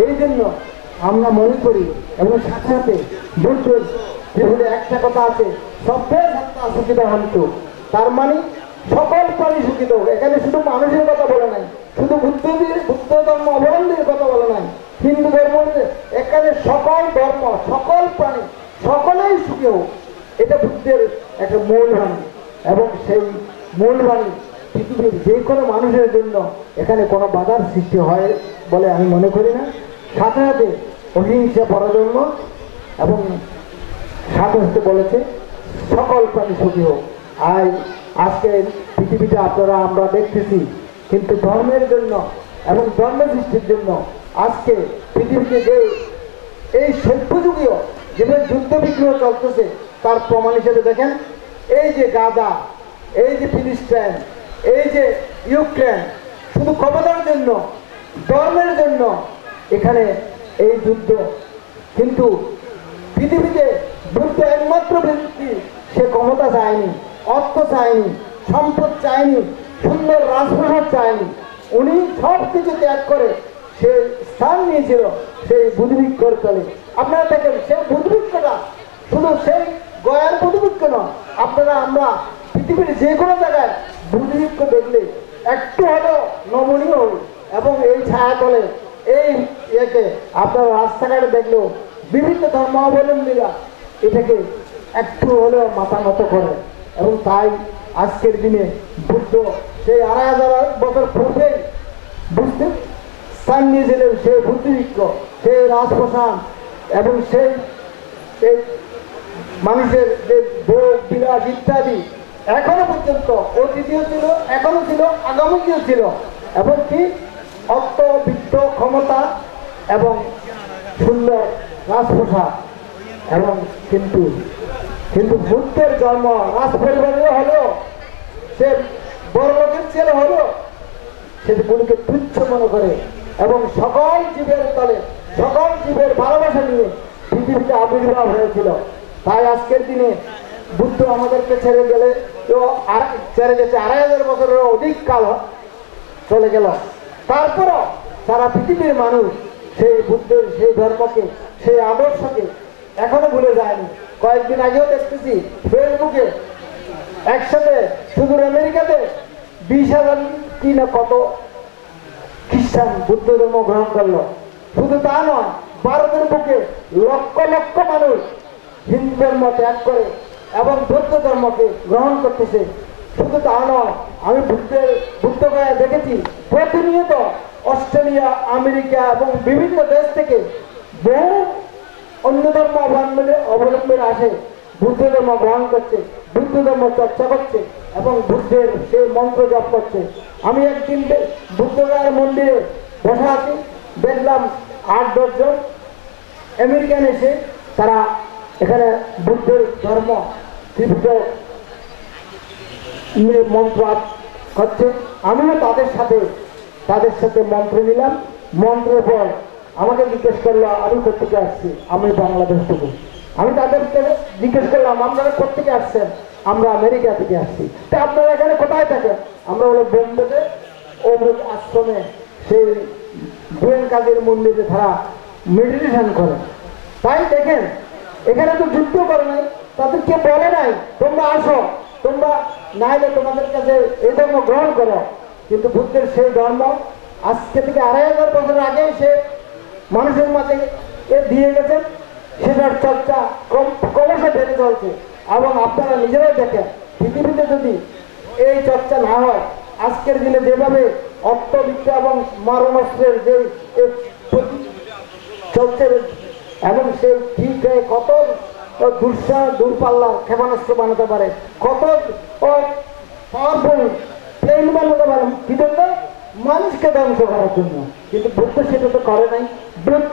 এই জন্য আমরা মনে করি এবং সাথে সাথে বুদ্ধের যেগুলো একটা কথা আছে, সভ্যে সত্তা সুখিত হন্তু, তার মানে সকল প্রাণী সুখিত। এখানে শুধু মানুষের কথা বলে নাই, শুধু বুদ্ধ ধর্ম অবলম্বীর কথা বলে নাই, হিন্দু ধর্ম, এখানে সকল ধর্ম সকল প্রাণী সকলেই সুখী হোক, এটা বুদ্ধের একটা মূল বাণী। এবং সেই মূল বাণী পৃথিবীর যে কোনো মানুষের জন্য এখানে কোনো বাধার সৃষ্টি হয় বলে আমি মনে করি না। সাথে সাথে অহিংসা পরজন্ম এবং সাথে সাথে বলেছে সকল প্রাণী সুখী হোক। আর আজকে পৃথিবীটা আমরা দেখতেছি, কিন্তু ধর্মের জন্য এবং ধর্ম সৃষ্টির জন্য আজকে পৃথিবীতে যে এই সভ্যযুগীয় যেভাবে যুদ্ধ বিগ্রহ চলতেছে তার প্রমাণ হিসেবে দেখেন, এই যে গাজা, এই যে ফিলিস্তিন, এই যে ইউক্রেন, শুধু ক্ষমতার জন্য ধর্মের জন্য এখানে এই যুদ্ধ। কিন্তু পৃথিবীতে বুদ্ধ একমাত্র ব্যক্তি, সে ক্ষমতা চায়নি, অর্থ চায়নি, সম্পদ চায়নি, সুন্দর রাজপ্রাসাদ চায়নি, উনি সব কিছু ত্যাগ করে সে স্থান নিয়েছিল সেই বুদ্ধিবৃক্ষর তলে। আপনারা দেখেন সেই বুদ্ধিবৃক্ষটা শুধু সেই গয়ার বুদ্ধিবৃক্ষ নয়, আপনারা আমরা পৃথিবীর যে কোনো জায়গায় বুদ্ধিবৃক্ষ দেখলে একটু হলেও নমনীয় হই, এবং এই ছায়াতলে এই ইয়েকে আপনারা রাস্তাঘাটে দেখলেও বিভিন্ন ধর্মাবলম্বীরা এটাকে একটু হলেও মাথা নত করে। এবং তাই আজকের দিনে বুদ্ধ সেই ২৫০০ বছর পূর্বেই বুঝতে স্থান নিয়েছিলেন, সেই বুদ্ধিবৃক্ষ, সেই রাজপ্রসাদ এবং সেই মানুষের যে ভোগ বিলাস ইত্যাদি এখনো পর্যন্ত অতীতীয় ছিল, এখনো ছিল, আগামীতেও ছিল, এবং কি অর্থ বিত্ত ক্ষমতা এবং সুন্দর রাজপ্রসাদ। এবং কিন্তু বুদ্ধের জন্ম রাজ পরিবারেও হলেও, সে বড় লোকের ছেলে হলেও সেগুলিকে তুচ্ছ মনে করে এবং সকল জীবের তলে সকল জীবের ভালোবাসা নিয়ে পৃথিবীতে আবির্ভাব হয়েছিল। তাই আজকের দিনে বুদ্ধ আমাদেরকে ছেড়ে গেলে ছেড়ে গেছে ২৫০০ বছরের অধিক কাল চলে গেল, তারপরও সারা পৃথিবীর মানুষ সেই বুদ্ধের সেই ধর্মকে সেই আদর্শকে এখনো ভুলে যায়নি। কয়েকদিন আগেও দেখতেছি ফেসবুকে একসাথে সুদূর আমেরিকাতে ২০,০০০ কি না কত খ্রিস্টান বুদ্ধ ধর্ম গ্রহণ করলো। শুধু তা নয়, ভারতের বুকে লক্ষ লক্ষ মানুষ হিন্দু ধর্ম ত্যাগ করে এবং বৌদ্ধ ধর্মকে গ্রহণ করতেছে। শুধু তা নয়, আমি বুদ্ধগয়া দেখেছি প্রতিনিয়ত অস্ট্রেলিয়া, আমেরিকা এবং বিভিন্ন দেশ থেকে বহু অন্য ধর্ম অবলম্বীরা আসে, বুদ্ধ ধর্ম গ্রহণ করছে, বুদ্ধ ধর্ম চর্চা করছে এবং বুদ্ধের সেই মন্ত্র জপ করছে। আমি একদিন বুদ্ধগয়ার মন্দিরে বসে আছি, দেখলাম ৮-১০ জন আমেরিকান এসে তারা এখানে বুদ্ধের ধর্ম ত্রিপিটক নিয়ে মন্ত্র করছে। আমিও তাদের সাথে মন্ত্র নিলাম। মন্ত্রের পর আমাকে জিজ্ঞেস করলো আমি কোথেকে আসছি, আমি বাংলাদেশ থেকে। আমি তাদেরকে জিজ্ঞেস করলাম আপনারা কোথেকে আসছেন, আমরা আমেরিকা থেকে আসছি। তা আপনারা এখানে কোথায় থাকেন? আমরা হলো বোম্বেতে অমৃত আশ্রমে সেই গোয়েন কাজের মন্দিরে তারা মেডিটেশন করে। তাই দেখেন এখানে তো যুদ্ধ করে নাই, তাদেরকে বলে নাই তোমরা আসো, তোমরা নাইলে তোমাদের কাছে এই ধর্ম গ্রহণ করো। কিন্তু বুদ্ধের সেই ধর্ম আজকে থেকে ২৫০০ বছর আগেই সে মানুষের মাঝে দিয়ে গেছেন, সেটার চর্চা ক্রমশ বেড়ে চলছে। এবং আপনারা নিজেরাই দেখেন পৃথিবীতে যদি এই চর্চা না হয়, আজকের দিনে যেভাবে অর্থবিদ্যা এবং মারণাস্ত্রের যে চলছে এবং সেই ঠিক কত দূরপাল্লার ক্ষেপণাস্ত্র বানাতে পারে, কত পাওয়ারফুল প্লেন বানাতে পারে, কি জন্য? মানুষকে ধ্বংস করার জন্য। কিন্তু বুদ্ধ সেটা তো করে নাই। বুদ্ধ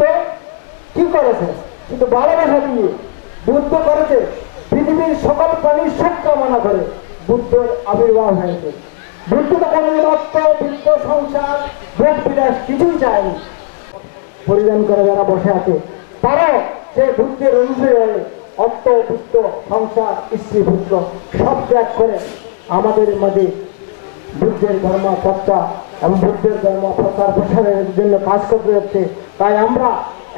কি করেছে? কিন্তু ভালোবাসা দিয়ে বুদ্ধ করেছে পৃথিবীর সকল প্রাণীর সুখ কামনা করে বুদ্ধের আবির্ভাব হয়েছে। বুদ্ধ তো কোনোদিন অর্থ বৃত্ত সংসার ভোগ বিলাস কিছুই চায়নি। পরিধান করে যারা বসে আছে তারাও সে বুদ্ধের অনুসারী হয়ে অর্থ বৃত্ত সংসার স্ত্রী পুত্র সব ত্যাগ করে আমাদের মাঝে বুদ্ধের ধর্ম চর্চা এবং বুদ্ধের ধর্ম প্রচার প্রসারের জন্য কাজ করতে যাচ্ছে। তাই আমরা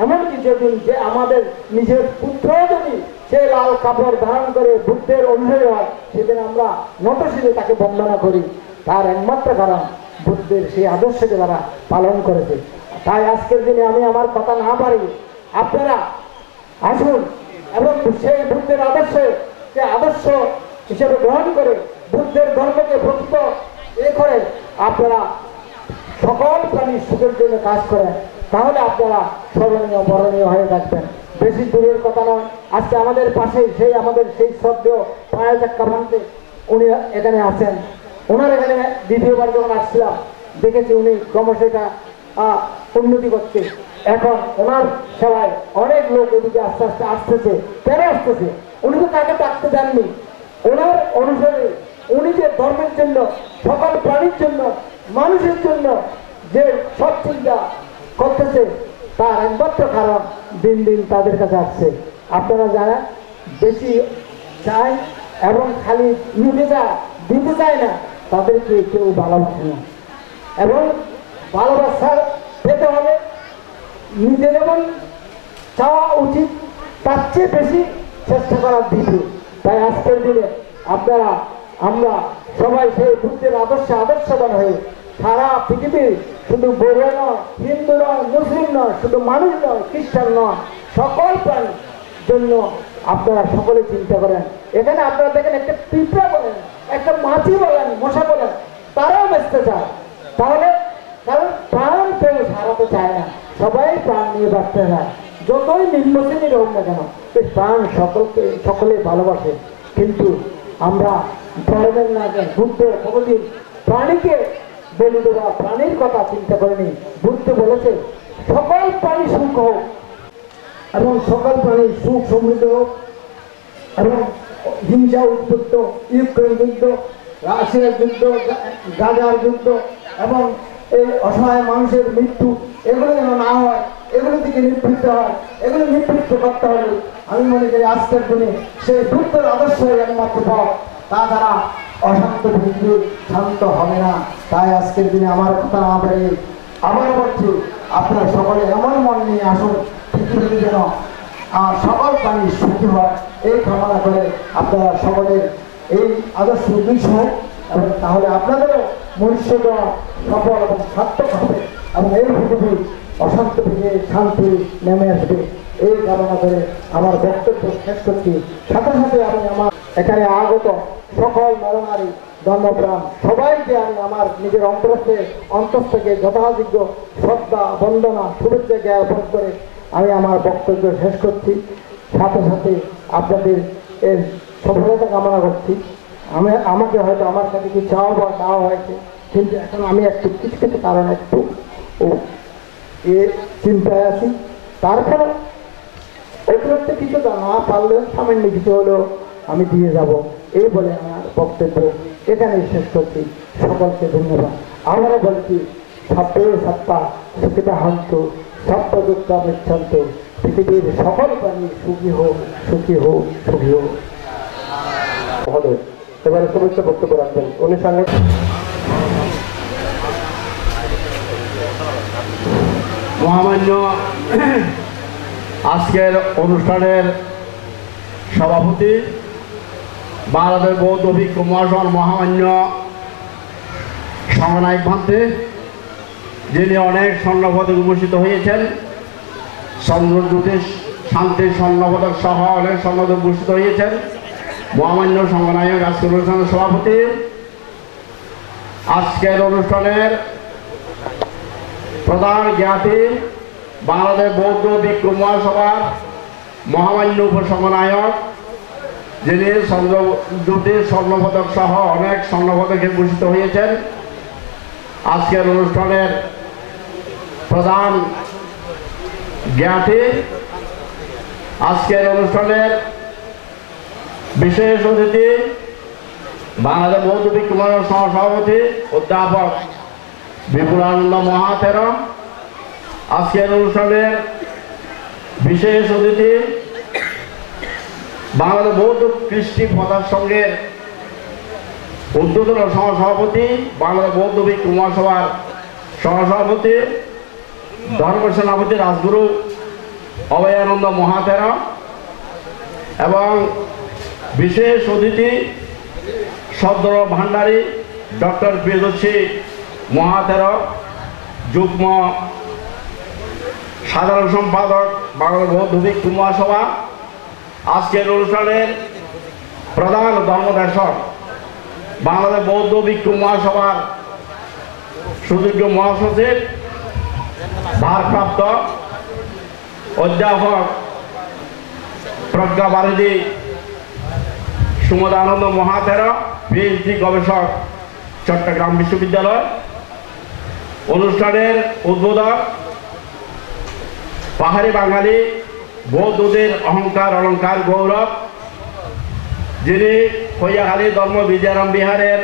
এমনকি যেদিন যে আমাদের নিজের পুত্র যদি সে লাল কাপড় ধারণ করে বুদ্ধের অনুসারী হয়, সেদিন আমরা নতশিরে তাকে বন্দনা করি। তার একমাত্র কারণ বুদ্ধের সেই আদর্শকে তারা পালন করেছে। তাই আজকের দিনে আমি আমার কথা না পারি, আপনারা আসুন এবং সেই বুদ্ধের আদর্শ হিসেবে গ্রহণ করে বুদ্ধের ধর্মকে প্রকৃত করে আপনারা সকল প্রাণীর সুখের জন্য কাজ করেন, তাহলে আপনারা স্মরণীয় বরণীয় হয়ে থাকবেন। বেশি দূরের কথা নয়, আজকে আমাদের পাশে আমাদের সেই শ্রদ্ধেয় পায়া চাক্কা ভাঙতে উনি এখানে আছেন। ওনার এখানে দ্বিতীয়বার যখন আসছিলাম দেখেছি উনি ক্রমশ এটা উন্নতি করছে। এখন ওনার সেবায় অনেক লোক এদিকে আস্তে আস্তে আসতেছে। কেন আসতেছে? উনি তো তাকে ডাকতে দেননি। ওনার অনুসারে উনি যে ধর্মের জন্য, সকল প্রাণীর জন্য, মানুষের জন্য যে সব চিন্তা করতেছে, তার একমাত্র কারণ দিন দিন তাদের কাছে আসছে। আপনারা যারা বেশি চায় এবং খালি নিতে চায়, দিতে চায় না, তাদেরকে কেউ ভালোবাসে না। এবং ভালোবাসা পেতে হলে নিতে যেমন চাওয়া উচিত, তার চেয়ে বেশি চেষ্টা করা দিতে। তাই আজকের দিনে আপনারা আমরা সবাই সেই বুদ্ধের আদর্শবান হয়ে সারা পৃথিবীর শুধু বড় নয়, হিন্দু নয়, মুসলিম নয়, শুধু মানুষ নয়, খ্রিস্টান নয়, সকল প্রাণীর জন্য আপনারা সকলে চিন্তা করেন। এখানে আপনারা দেখেন একটা পিঁপড়া বলেন, একটা মাছি বলেন, মশা বলেন, তারাও বেঁচতে চায়। তাহলে কারণ প্রাণ কেউ হারাতে চায় না, সবাই প্রাণ নিয়ে বাঁচতে চায়, যতই নিম্ন শ্রেণীর হোক না কেন এই প্রাণ সকলে ভালোবাসে। কিন্তু আমরা ধর্মের না কেন বুদ্ধ কোনোদিন প্রাণীকে বলি দেওয়া, প্রাণীর কথা চিন্তা করেনি। বুদ্ধ বলেছে সকল প্রাণী সুখ হোক এবং সকল প্রাণী সুখ সমৃদ্ধ হোক এবং হিংসা উদ্বুদ্ধ, ইউক্রেন যুদ্ধ, রাশিয়ার যুদ্ধ, গাজার যুদ্ধ এবং এই অসহায় মানুষের মৃত্যু এগুলো যেন না হয়, এগুলো থেকে নিবৃত্ত হয়, এগুলো নিবৃত্ত করতে হবে। আমি মনে করি আজকের দিনে সেই বুদ্ধের আদর্শ একমাত্র পথ, তাছাড়া অশান্ত পৃথিবী শান্ত হবে না। তাই আজকের দিনে আমার কথা না বেরিয়ে আবার বলছি, আপনারা সকলে এমন মন নিয়ে আসুন পৃথিবীতে যেন সকল প্রাণী সুখী হয়, এই কামনা করে আপনারা সকলের এই আদর্শ বিষয় এবং তাহলে আপনাদেরও মনুষ্যতা সফল এবং সার্থক হবে এবং এই পৃথিবী অশান্ত থেকে শান্তি নেমে আসবে। এই কামনা করে আমার বক্তব্য শেষ করছি। সাথে সাথে আমি আমার এখানে আগত সকল নরনারী ধর্মপ্রাণ সবাইকে আমি আমার নিজের অন্তর থেকে যথাযোগ্য শ্রদ্ধা, বন্দনা, শুভেচ্ছা জ্ঞাপন করে আমি আমার বক্তব্য শেষ করছি। সাথে সাথে আপনাদের এর সফলতা কামনা করছি। আমাকে হয়তো আমার কাছে কি চাওয়া হয়েছে, কিন্তু এখন আমি একটু কিছু কিছু কারণে একটু চিন্তায় আছি। তারপরে অতিরিক্ত কিছু না পারলেও সামান্য কিছু হলেও আমি দিয়ে যাব, এই বলে আমার বক্তব্য এখানেই শেষ করছি। সকলকে ধন্যবাদ। আবারও বলছি, সব্যে সত্তা সুখিতা হন্ত, সব্য দুঃখ বিচ্ছন্ত, পৃথিবীর সকল প্রাণী সুখী হোক, সুখী হোক, সুখী হোক। মহোদয় এবারে শুভেচ্ছা বক্তব্য রাখবেন উনি সাংগঠনিক মহামান্য আজকের অনুষ্ঠানের সভাপতি বাংলাদেশ বৌদ্ধ ভিক্ষু মহাসভার মহামান্য সংনায়ক ভান্তে, যিনি অনেক স্বর্ণপদক ভূষিত হয়েছেন, চন্দ্রজ্যোতি শান্তির স্বর্ণপদক সহ অনেক স্বর্ণপদক ভূষিত হয়েছেন, মহামান্য সংনায়ক আজকের অনুষ্ঠানের সভাপতি, আজকের অনুষ্ঠানের প্রধান জ্ঞাতি বাংলাদেশ বৌদ্ধ ভিক্ষু মহাসভার মহামান্য উপসংনায়ক, যিনি চন্দ্রজ্যোতি স্বর্ণপদক সহ অনেক স্বর্ণপদকে ভূষিত হয়েছেন, আজকের অনুষ্ঠানের প্রধান জ্ঞাতি, আজকের অনুষ্ঠানের বিশেষ অতিথি বাংলাদেশ বৌদ্ধ ভিক্ষু মহাসভার সহসভাপতি অধ্যাপক বিপুলানন্দ মহাতের, আজকের অনুষ্ঠানের বিশেষ অতিথি বাংলাদেশ বৌদ্ধ কৃষ্টি প্রচার সংঘের উদ্বোধন সহসভাপতি, বাংলাদেশ বৌদ্ধ ভিক্ষু মহাসভার সহসভাপতি, ধর্ম সেনাপতি রাজগুরু অভয়ানন্দ মহাতেরা এবং বিশেষ অতিথি সদর ভান্ডারী ডক্টর প্রিয়দর্শী মহাতেরা, যুগ্ম সাধারণ সম্পাদক বাংলাদেশ বৌদ্ধ ভিক্ষু মহাসভা, আজকের অনুষ্ঠানের প্রধান ধর্মদেশক বাংলাদেশ বৌদ্ধ ভিক্ষু মহাসভার সুযোগ্য মহাসচিব ভারপ্রাপ্ত অধ্যাপক প্রজ্ঞা বারিধি সুমদানন্দ মহাতেরা, পিএইচডি গবেষক, চট্টগ্রাম বিশ্ববিদ্যালয়, অনুষ্ঠানের উদ্বোধক পাহাড়ি বাঙালি বৌদ্ধদের অহংকার অলঙ্কার গৌরব, যিনি খৈয়াখালী ধর্ম বিজয়ারাম বিহারের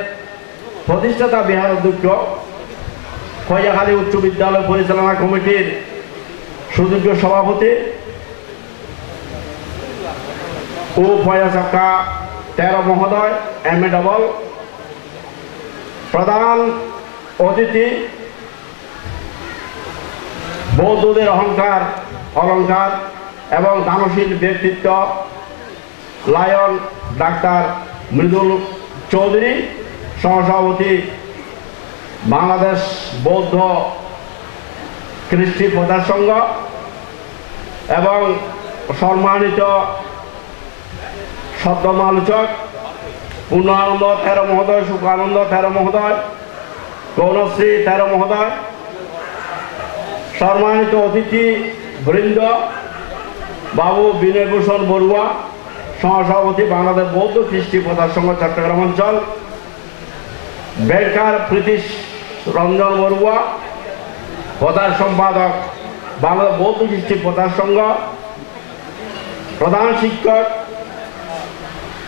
প্রতিষ্ঠাতা বিহার অধ্যক্ষ, খৈয়াখালী উচ্চ বিদ্যালয় পরিচালনা কমিটির সুযোগ্য সভাপতি ও ফয়াসক্কা 13 মহোদয় MA ডবল, প্রধান অতিথি বৌদ্ধদের অহংকার অলঙ্কার এবং দানশীল ব্যক্তিত্ব লায়ন ডাক্তার মৃদুল চৌধুরী, সহসভাপতি বাংলাদেশ বৌদ্ধ কৃষ্টি প্রচার সংঘ, এবং সম্মানিত সদ্যমালোচক পূর্ণানন্দ থেরো মহোদয়, সুখানন্দ থেরো মহোদয়, গৌণশ্রী থেরো মহোদয়, সম্মানিত অতিথি বৃন্দ, বাবু বিনয়ভূষণ বড়ুয়া, সহসভাপতি বাংলাদেশ বৌদ্ধ কৃষ্টি প্রচার সংঘ চট্টগ্রাম অঞ্চল, বেকার প্রীতিশ রঞ্জন বড়ুয়া, প্রচার সম্পাদক বাংলাদেশ বৌদ্ধ কৃষ্টি প্রচার সংঘ, প্রধান শিক্ষক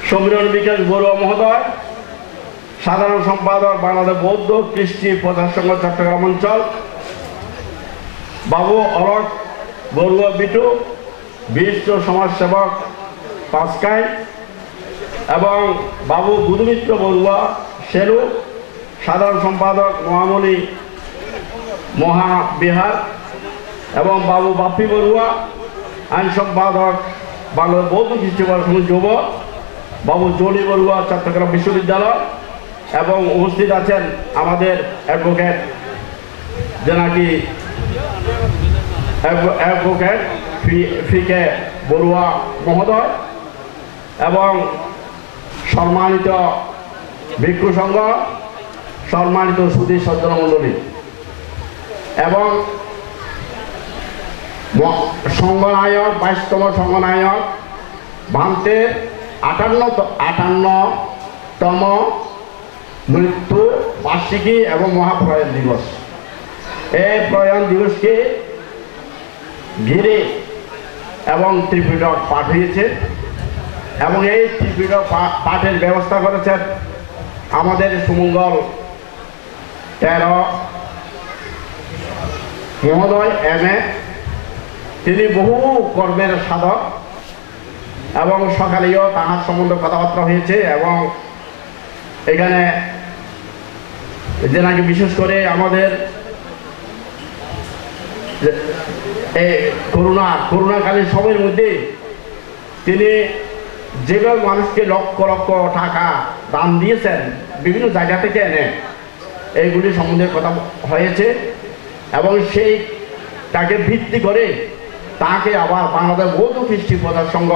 সমীরণ বিকাশ বড়ুয়া মহোদয়, সাধারণ সম্পাদক বাংলাদেশ বৌদ্ধ কৃষ্টি প্রচার সংঘ চট্টগ্রাম অঞ্চল, বাবু অলোক বড়ুয়া বিটু, বিশিষ্ট সমাজসেবক পাঁচকাই, এবং বাবু বুধমিত্র বড়ুয়া শেরু, সাধারণ সম্পাদক মহামণি মহাবিহার, এবং বাবু বাপ্পি বড়ুয়া, আইন সম্পাদক বাংলাদেশ বৌদ্ধ কৃষ্টি প্রচার সংঘ যুব, বাবু জলি বড়ুয়া চট্টগ্রাম বিশ্ববিদ্যালয়, এবং উপস্থিত আছেন আমাদের অ্যাডভোকেট জেনাকি অ্যাডভোকেট ফিকে বড়ুয়া মহোদয়, এবং সম্মানিত ভিক্ষু সংঘ, সম্মানিত সুধী সজ্জন মণ্ডলী, এবং সংঘনায়ক 22তম সংঘনায়ক ভান্তের 58তম মৃত্যু বার্ষিকী এবং মহাপ্রয়াণ দিবস। এই প্রয়াণ দিবসকে ঘিরে এবং ত্রিপিটক পাঠ হয়েছে, এবং এই ত্রিপিটক পাঠের ব্যবস্থা করেছেন আমাদের সুমঙ্গল 13 মহোদয় MA। তিনি বহু কর্মের সাধক, এবং সকালেও তাহার সম্বন্ধে কথাবার্তা হয়েছে, এবং এখানে যে নাকি বিশেষ করে আমাদের এই করোনাকালীন সময়ের মধ্যে তিনি যেভাবে মানুষকে লক্ষ লক্ষ টাকা দান দিয়েছেন বিভিন্ন জায়গা থেকে এনে, এইগুলি সম্বন্ধে কথা হয়েছে, এবং সেই তাকে ভিত্তি করে তাকে আবার বাংলাদেশ বৌদ্ধ কৃষ্টি প্রচার সংঘ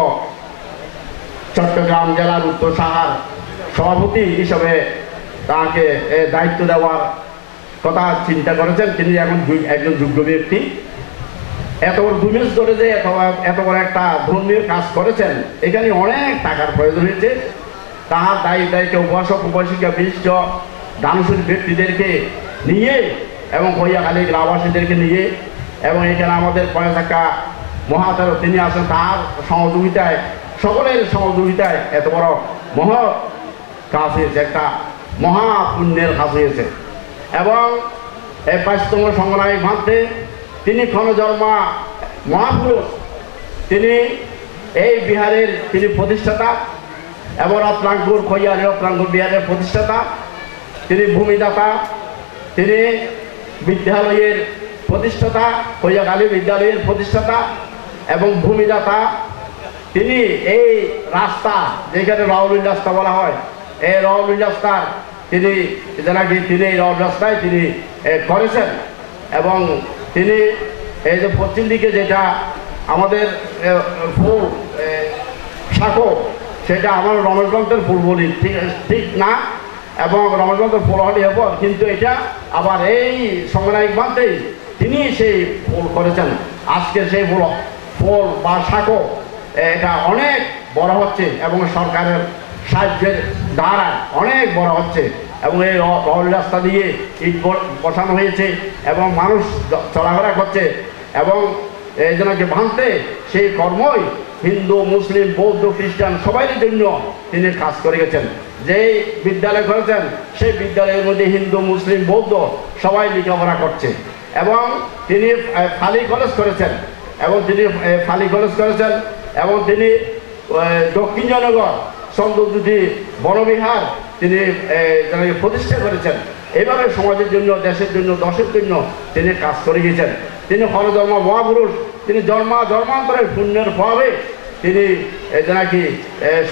চট্টগ্রাম জেলার উত্তর শাখার সভাপতি হিসেবে তাকে দায়িত্ব দেওয়ার কথা চিন্তা করেছেন। তিনি এখন একজন যোগ্য ব্যক্তি। এত বড় 2 মাস ধরে যে এত বড় একটা ধর্মীয় কাজ করেছেন, এখানে অনেক টাকার প্রয়োজন হয়েছে। তাহার দায়িত্বে উপাসক উপাসিকা বিশিষ্ট দানশীল ব্যক্তিদেরকে নিয়ে এবং ভৈয়াখালী গ্রামবাসীদেরকে নিয়ে, এবং এখানে আমাদের পয়সা থাকা মহাতার তিনি আছেন, তার সহযোগিতায়, সকলের সহযোগিতায় এত বড় মহৎ কাজ হয়েছে, একটা মহা পুণ্যের কাজ হয়েছে। এবং এই 22তম সংগ্রামী ভান্তে তিনি ক্ষণজন্মা মহাপুরুষ, তিনি এই বিহারের তিনি প্রতিষ্ঠাতা, এবং রত্নাঙ্কুর খৈয়ালী রত্নাঙ্কুর বিহারের প্রতিষ্ঠাতা, তিনি ভূমিদাতা, তিনি বিদ্যালয়ের প্রতিষ্ঠাতা, খৈয়াখালী বিদ্যালয়ের প্রতিষ্ঠাতা এবং ভূমিদাতা। তিনি এই রাস্তা, যেখানে রাউলিন রাস্তা বলা হয়, এই রাউলিন রাস্তার তিনি এই রাউল রাস্তায় তিনি করেছেন, এবং তিনি এই যে পশ্চিম দিকে যেটা আমাদের ফুল শাখো, সেটা আমার রমেশগঞ্জের ফুল বলি, ঠিক না, এবং রমেশগঞ্জের ফুল হলে এরপর, কিন্তু এটা আবার এই সংগ্রামিক বান্ধেই তিনি সেই ফুল করেছেন। আজকে সেই ফুল বা শাখো এটা অনেক বড় হচ্ছে, এবং সরকারের সাহায্যের দ্বারা অনেক বড় হচ্ছে, এবং এই রল রাস্তা দিয়ে ইট বসানো হয়েছে, এবং মানুষ চলাফেরা করছে, এবং এই জন্য ভাঙতে সেই কর্মই হিন্দু মুসলিম বৌদ্ধ খ্রিস্টান সবাই জন্য তিনি কাজ করে গেছেন। যেই বিদ্যালয় করেছেন সেই বিদ্যালয়ের মধ্যে হিন্দু মুসলিম বৌদ্ধ সবাই লেখাপড়া করছে, এবং তিনি ফালি কলেজ করেছেন, এবং তিনি দক্ষিণ জনগণ চন্দ্রজ্যোতি বনবিহার তিনি প্রতিষ্ঠা করেছেন। এইভাবে সমাজের জন্য, দেশের জন্য, দশের জন্য তিনি কাজ করে গিয়েছেন। তিনি হরধর্ম মহাপুরুষ, তিনি জন্মান্তরের পুণ্যের প্রভাবে তিনি এই যে নাকি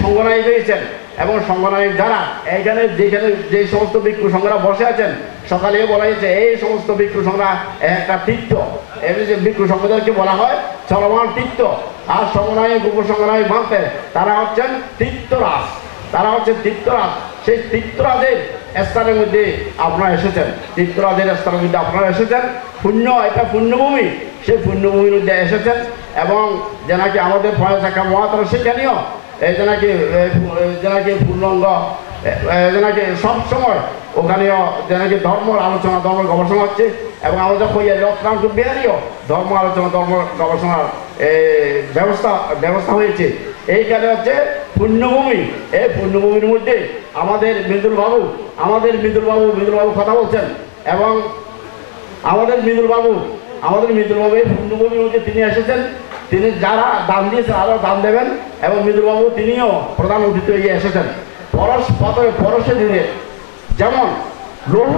সংগঠনায় পেয়েছেন এবং সংগঠনের যারা এইখানে যেখানে যে সমস্ত ভিক্ষু সংঘরা বসে আছেন সকালে বলা হয়েছে এই সমস্ত ভিক্ষু সংঘরা একটা তীর্থ, এই যে ভিক্ষু সংঘদেরকে বলা হয় চলমান তীর্থ, আর সংগঠনের উপসংগঠনের মানতে তারা হচ্ছেন তীর্থরাজ, তারা হচ্ছে তীর্থরাজ। সেই তীর্থরাজের স্থানের মধ্যে আপনারা এসেছেন, তীর্থরাজের স্থানের মধ্যে আপনারা এসেছেন। পুণ্য, এটা পুণ্যভূমি, সেই পুণ্যভূমির মধ্যে এসেছেন এবং যে নাকি আমাদের ফয়েজ আকাম মহাতারা সেখানেও এই যে নাকি পূর্ণাঙ্গ যে নাকি সবসময় ওখানেও যে নাকি ধর্মের আলোচনা, ধর্ম গবেষণা হচ্ছে এবং আমাদের রত্নাঙ্কুর বিহারীও ধর্ম আলোচনা, ধর্ম গবেষণার ব্যবস্থা হয়েছে। এইখানে হচ্ছে পুণ্যভূমি, এই পুণ্যভূমির মধ্যে আমাদের মৃদুলবাবু কথা বলছেন এবং আমাদের মৃদুলবাবু এই পুণ্যভূমির মধ্যে তিনি এসেছেন, তিনি যারা দান দিয়েছেন আরও দান দেবেন এবং মৃদুলবাবু তিনিও প্রধান অতিথি হয়ে এসেছেন। পরশে দিনে যেমন লৌহ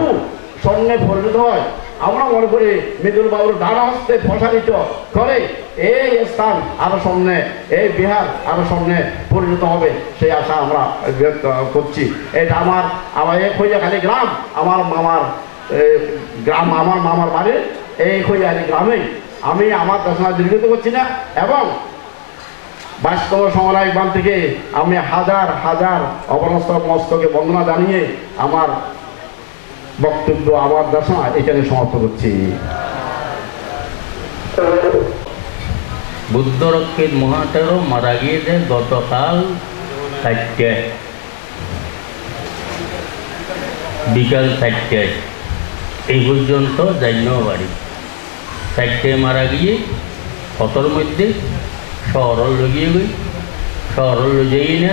স্বর্ণে পরিণত হয়, আমরা মনে করি মৃদুলবাবুর ডান হস্তে প্রসারিত করে এই স্থান আরো সামনে, এই বিহার আরো সামনে পরিণত হবে, সেই আশা আমরা ব্যক্ত করছি। এটা আমার এই খৈয়াখালী গ্রাম, আমার মামার গ্রাম, আমার মামার বাড়ির এই খৈয়াখালী গ্রামেই। আমি আমার দেশনা দীর্ঘিত করছি না এবং বাস্তব সমন্বয় গ্রাম থেকে আমি হাজার হাজার মস্তকে বন্দনা জানিয়ে আমার বক্তব্য, আমার দর্শন এখানে সমাপ্ত করছি। বুদ্ধরক্ষিত মহাতেরো মারা গিয়েছে গতকাল 4টায়, বিকাল 4টায়, এই পর্যন্ত যাইন বাড়ি। 4টায় মারা গিয়ে কতর মধ্যে শহর লগিয়ে গই, শহর লইয়াই না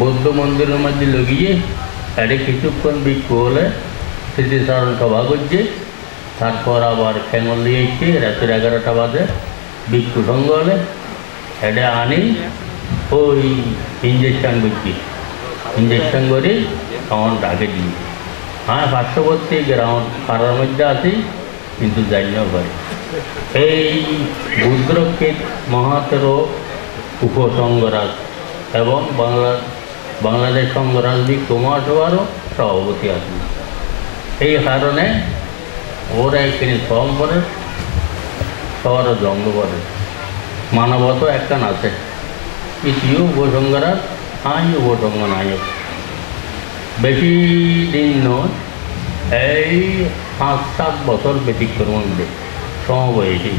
বৌদ্ধ মন্দিরের মধ্যে লগিয়ে এটা কিছুক্ষণ ভিক্ষু হলে স্মৃতিচারণ সভা করছে, তারপর আবার খ্যাঙল দিয়ে এসছে রাতের 11টা বাজে ভিক্ষু সঙ্গ হলে এটা আনি ওই ইঞ্জেকশন করছি, ইঞ্জেকশন করে আমার ডাকে দিই। হ্যাঁ, পার্শ্ববর্তী গ্রাউন্ড পাড়ার মধ্যে আছি কিন্তু জানিও পারি। এই বুদ্ধরক্ষিত মহাতেরো উপসংঘরাজ এবং বাংলাদেশ সংঘরাজ ভিক্ষু মহাসভারও সভাপতি আছেন। এই কারণে ওরা এখানে শ্রম করে, সবারও জন্ম করে, মানবত একখান আছে ইতিও উপসংঘরাজ, আই উপসংঘ নায়ক। বেশি দিন নয়, এই 5-7 বছর ব্যতিক্রম মধ্যে সমবয়সী।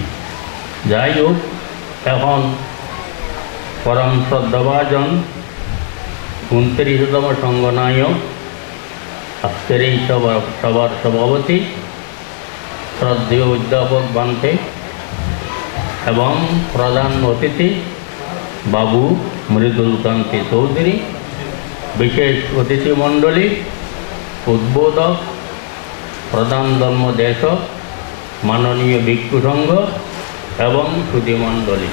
যাই হোক, এখন পরম শ্রদ্ধাভাজন 29তম সংঘনায়ক, আজকের এই সভার সভাপতি শ্রদ্ধেয় অধ্যাপক বান্তে এবং প্রধান অতিথি বাবু মৃদুল কান্তি চৌধুরী, বিশেষ অতিথি মণ্ডলী, উদ্বোধক, প্রধান ধর্মদেশক, মাননীয় ভিক্ষু সংঘ এবং সুধীমণ্ডলী।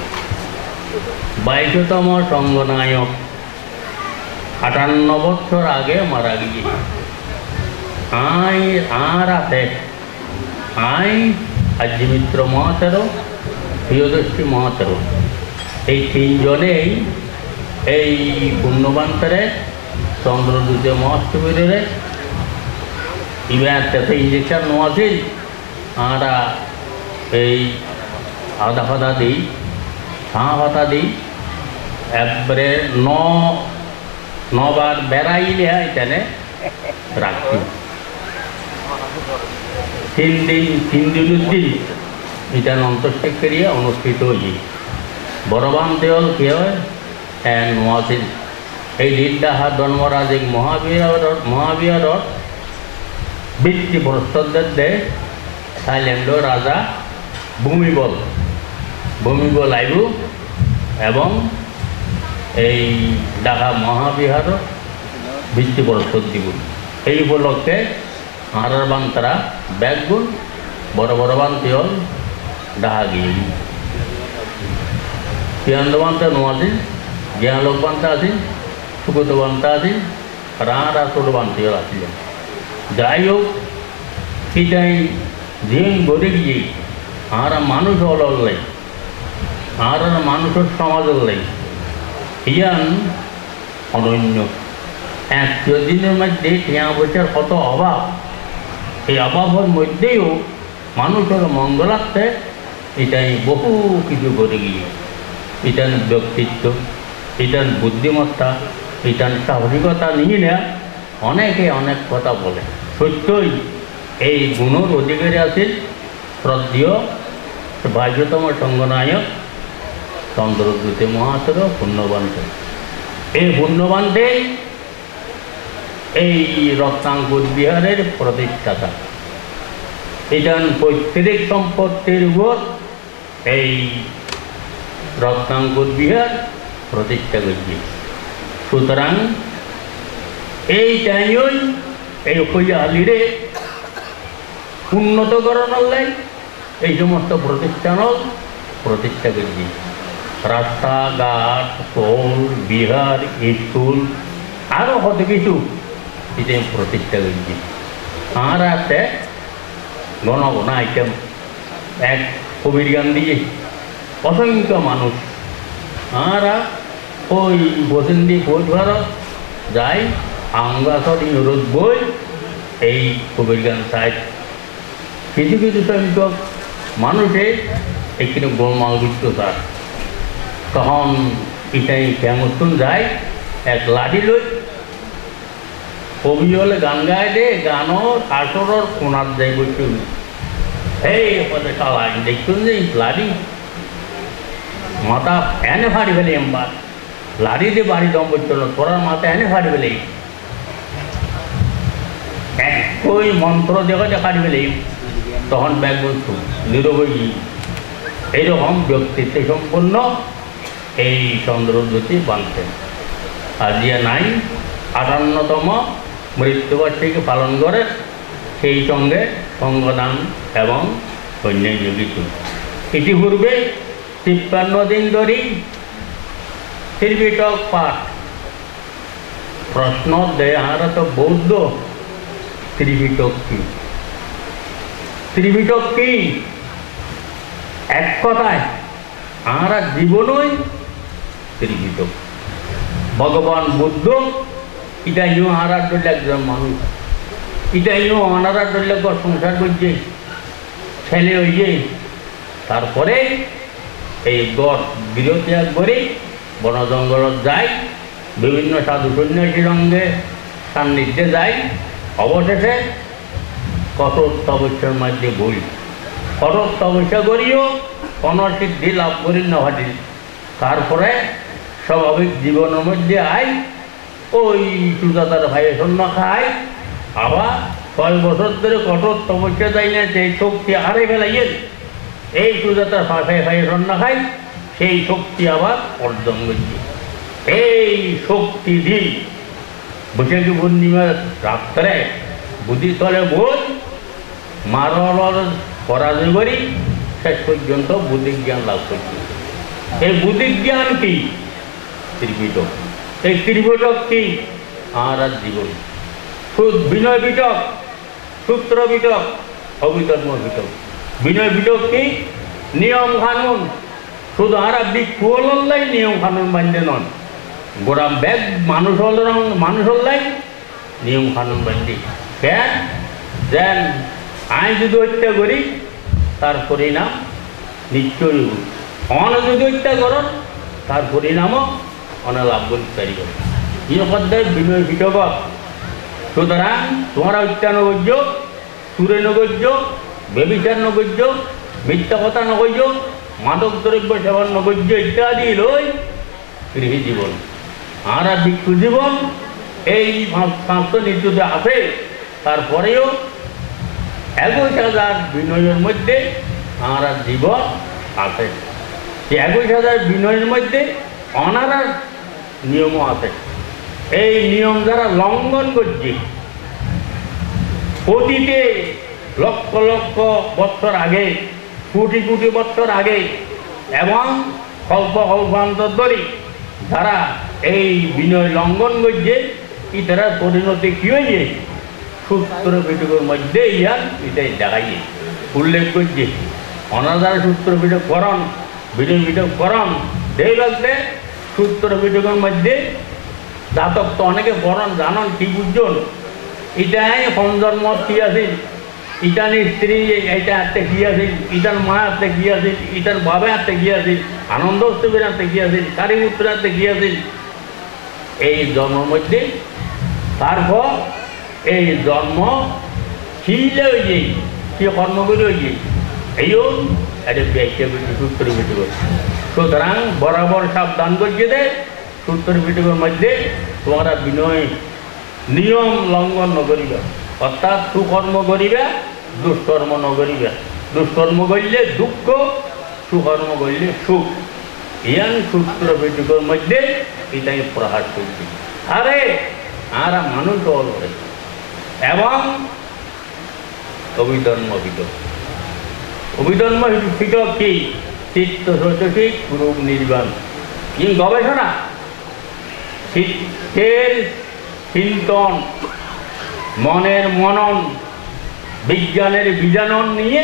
22তম সংঘনায়ক 58 বছর আগে মারা গিয়ে আর আছে আজি মিত্র মহাতেরো, প্রিয়দর্শী মহাতেরো, এই 3 জনেই এই পুণ্যবান্তরে চন্দ্রদূতে মহাষ্টমীরে ইভ্যাতে ইঞ্জেকশন নোয়াছিল আমরা এই আধা ফাদা দিই, हाँ बता दी একবারে 9 বার বেড়াইলে এখানে রাখছি। 3 দিন এটা অন্তঃক্রিয়া অনুষ্ঠিত হয়ে বড়বান দেওয়াল কি হয় নোয়াছিল। এই লিডাহা ধর্মরাজ মহাবীর বৃত্তি প্রস্তদের দেয় থাইল্যান্ড রাজা ভূমিবল আইব এবং এই ঢাকা মহাবিহার ভিত্তি প্রস্তুত দিব। এই উপলক্ষে হারার বান্তারা ব্যাগগুন বড় বান্তি হল ঢাকা গিয়ে তিয়ান্দ বান্তা নোয়াছিল, জ্ঞানলোক বান্তা আছেন, সুগত বান্তা আছেন, রাঁড়া ছোট বান্তি হল আসছিলেন। যাই হোক, এটাই দিন গড়ে গিয়ে আমরা মানুষ হল আর মানুষের সমাজের লাই ইয়ান অনন্য 100 দিনের মধ্যে টিয়া বছর কত অভাব, এই অভাবের মধ্যেও মানুষের মঙ্গলার্থে এটাই বহু কিছু করে গিয়ে এটার ব্যক্তিত্ব, এটার বুদ্ধিমত্তা, এটার সাহসিকতা নিয়ে নেয়া অনেকে অনেক কথা বলে। সত্যই এই গুণের অধিকারী আছেন শ্রদ্ধেয় 22তম সংঘনায়ক চন্দ্রদ্যুতি মহাশয় পুণ্যবান্তে। এই পুণ্যবান্তে এই রত্নাঙ্কুর বিহারের প্রতিষ্ঠাতা। এটান পৈতৃক সম্পত্তির উপর এই রত্নাঙ্কুর বিহার প্রতিষ্ঠা করছে। সুতরাং এই টাইমই এই হইয়ালিরে উন্নতকরণের লাই এই সমস্ত প্রতিষ্ঠান প্রতিষ্ঠা করছে। রাস্তাঘাট, পোল, বিহার, স্কুল আরও কত কিছু এটা প্রতিষ্ঠা করছে। আর আছে ঘন ঘন আইটেম এক কবির গান দিয়ে অসংখ্য মানুষ আর ওই বসন্তি ফোট ভারত যাই আঙ্গাসর ইউরোপ বই এই কবির গান সাইড কিছু কিছু সংখ্যক মানুষে এখানে গোলমাল দিত তার তখন এটাই কেমন যায় এক লাঠি লই কবি হলে গান গায় দে গানও আসরের কোনার যাই বলছে এই পদে চালাই দেখুন যে লাঠি মাথা এনে ফাড়ি ফেলে এমবার লাড়ি দিয়ে বাড়ি দম করছিল তোরার মাথা এনে ফাড়ি ফেলে একই মন্ত্র দেখে ফাড়ি ফেলে তখন ব্যাগ বলতো নিরবই এইরকম ব্যক্তিত্ব সম্পন্ন এই চন্দ্রদ্যুতি বাঁধতেন। আজিয়া নাই 58তম মৃত্যুবার্ষিকী পালন করে, সেই সঙ্গে সঙ্গদান এবং অন্যান্য কিছু। ইতিপূর্বে 53 দিন ধরেই ত্রিপিটক পাঠ প্রশ্ন দেয় আমরা তো বৌদ্ধ ত্রিপিটক কি? ত্রিপিটক কি? এক কথায় আমরা জীবনই ত্রিপিটক। ভগবান বুদ্ধ এটাইও আনার জন্য একজন মানুষ, এটাইও আনার জন্য সংসার করছে, ছেলে হইছে। তারপরে এই গড় বিরত্যাগ করে বন জঙ্গলত যায়, বিভিন্ন সাধু সন্ন্যাসীর সঙ্গে সান্নিধ্যে যায়, অবশেষে কঠোর তপস্যার মধ্যে বই কঠোর তপস্যা করিও কোনো সিদ্ধি লাভ করি নহাটি। তারপরে স্বাভাবিক জীবনের মধ্যে আয় ওই সুজাতার ভাইয়ের সন্ন্য খায়, আবার 6 বছর ধরে কঠোর তপস্যা যায় না, সেই শক্তি হারে ফেলাইয়েন এই সুজাতার ভাইয়ের সন্ন্য খায়, সেই শক্তি আবার অর্জন করছে। এই শক্তি দিয়ে বৈশাখী পূর্ণিমার রাত্রে বুদ্ধি তলে বোধ মারল পরাজয় করি শেষ পর্যন্ত বুদ্ধি জ্ঞান লাভ করছে। এই বুদ্ধি জ্ঞান কি? ত্রিপিটক। এই ত্রিপিটক কি? আর জীবন বিনয় পিটক, সূত্র পিটক, অভিধর্ম পিটক। বিনয় পিটক কি? নিয়ম কানুন। শুধু আর বিক্ষুলাই নিয়ম কানুন বান্ধে নন, গোড়া ব্যাগ মানুষ হল্লাই নিয়ম কানুন বান্ধি। কেন? যেন আইন যদি হত্যা করি তার পরিণাম নিশ্চয়ই অন যদি হত্যা করন তার পরিণামও অনালাভ করি করে এই অধ্যায় বিনয় পিটক। সুতরাং তোমরা হত্যা নগর্য, সুরে নগর্য, ব্যভিচার নগর্য, মিথ্যা কথা নগর্য, মাদক দ্রব্য সেবন নগর্য ইত্যাদি লই গৃহী জীবন। আর ভিক্ষু জীবন এই 500 নির্যুতে আছে। তারপরেও 21,000 বিনয়ের মধ্যে আর জীবন আছে। 21,000 বিনয়ের মধ্যে অনারার নিয়মও আছে। এই নিয়ম যারা লঙ্ঘন করছে অতীতে লক্ষ লক্ষ বছর আগে, কোটি কোটি বছর আগে এবং কল্প কল্পান্তর ধরে যারা এই বিনয় লঙ্ঘন করছে ইতারা পরিণতি কি হয়েছে? সূত্র পিটকের মধ্যে ইয়ার এটাই দেখাইয়ে উল্লেখ করছে। অনাদার সূত্র পিটক করণ ভিডিও করণ দেই লাগলে সূত্র ভিডিওর মধ্যে জাতক তো অনেকে বরণ জানন কি বুঝজন ইটাই সঞ্জন্ম কি আছিল ইটার স্ত্রী এইটা হাতে কি আছিল ইটার মা হাতে কি আছিল ইটার বাবা হাতে কি আছিল আনন্দ উৎসবের হাতে কি আছিল কালী পুত্র হাতে কি আছিল এই জন্মের মধ্যে তারপর এই জন্ম খিলে হয়ে যাই কি কর্ম করে হয়ে যাই এইও একটা ব্যাখ্যা সূত্র ভিডিও সুতরাং বরাবর সাবধান করছে দে সূত্র ভিডিওর মধ্যে তোমরা বিনয় নিয়ম লঙ্ঘন নকরিবা অর্থাৎ সুকর্ম করিবা দুষ্কর্ম নকরিবা দুষ্কর্ম করলে দুঃখ সুকর্ম করলে সুখ ইয়ান সূত্র ভিডিওর মধ্যে এটাই প্রহার করছি আরে আর মানুষ অলরে এবং অভিধর্ম ভিতর অভিধর্ম ভিতর কি চিত্ত শৈতসিক রূপ নির্বাণ এই গবেষণা চিত্তের চিন্তন মনের মনন বিজ্ঞানের বীজানন নিয়ে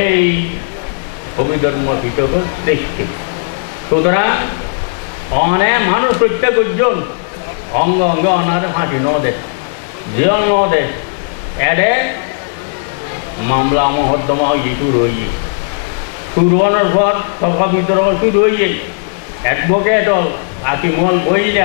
এই অভিধর্ম ভিতর সৃষ্টি সুতরাং অনেক মানুষ প্রত্যেকজন অঙ্গ অঙ্গ অনার ফাঁসি ন দেয় জীবন ন দেয় এডে মামলা মহদ্দমা হয়ে শুরু হয়ে শুরু হওয়ার পর সভা বিতরণ শুরু হয়ে অ্যাডভোকেট আকিমল বইলা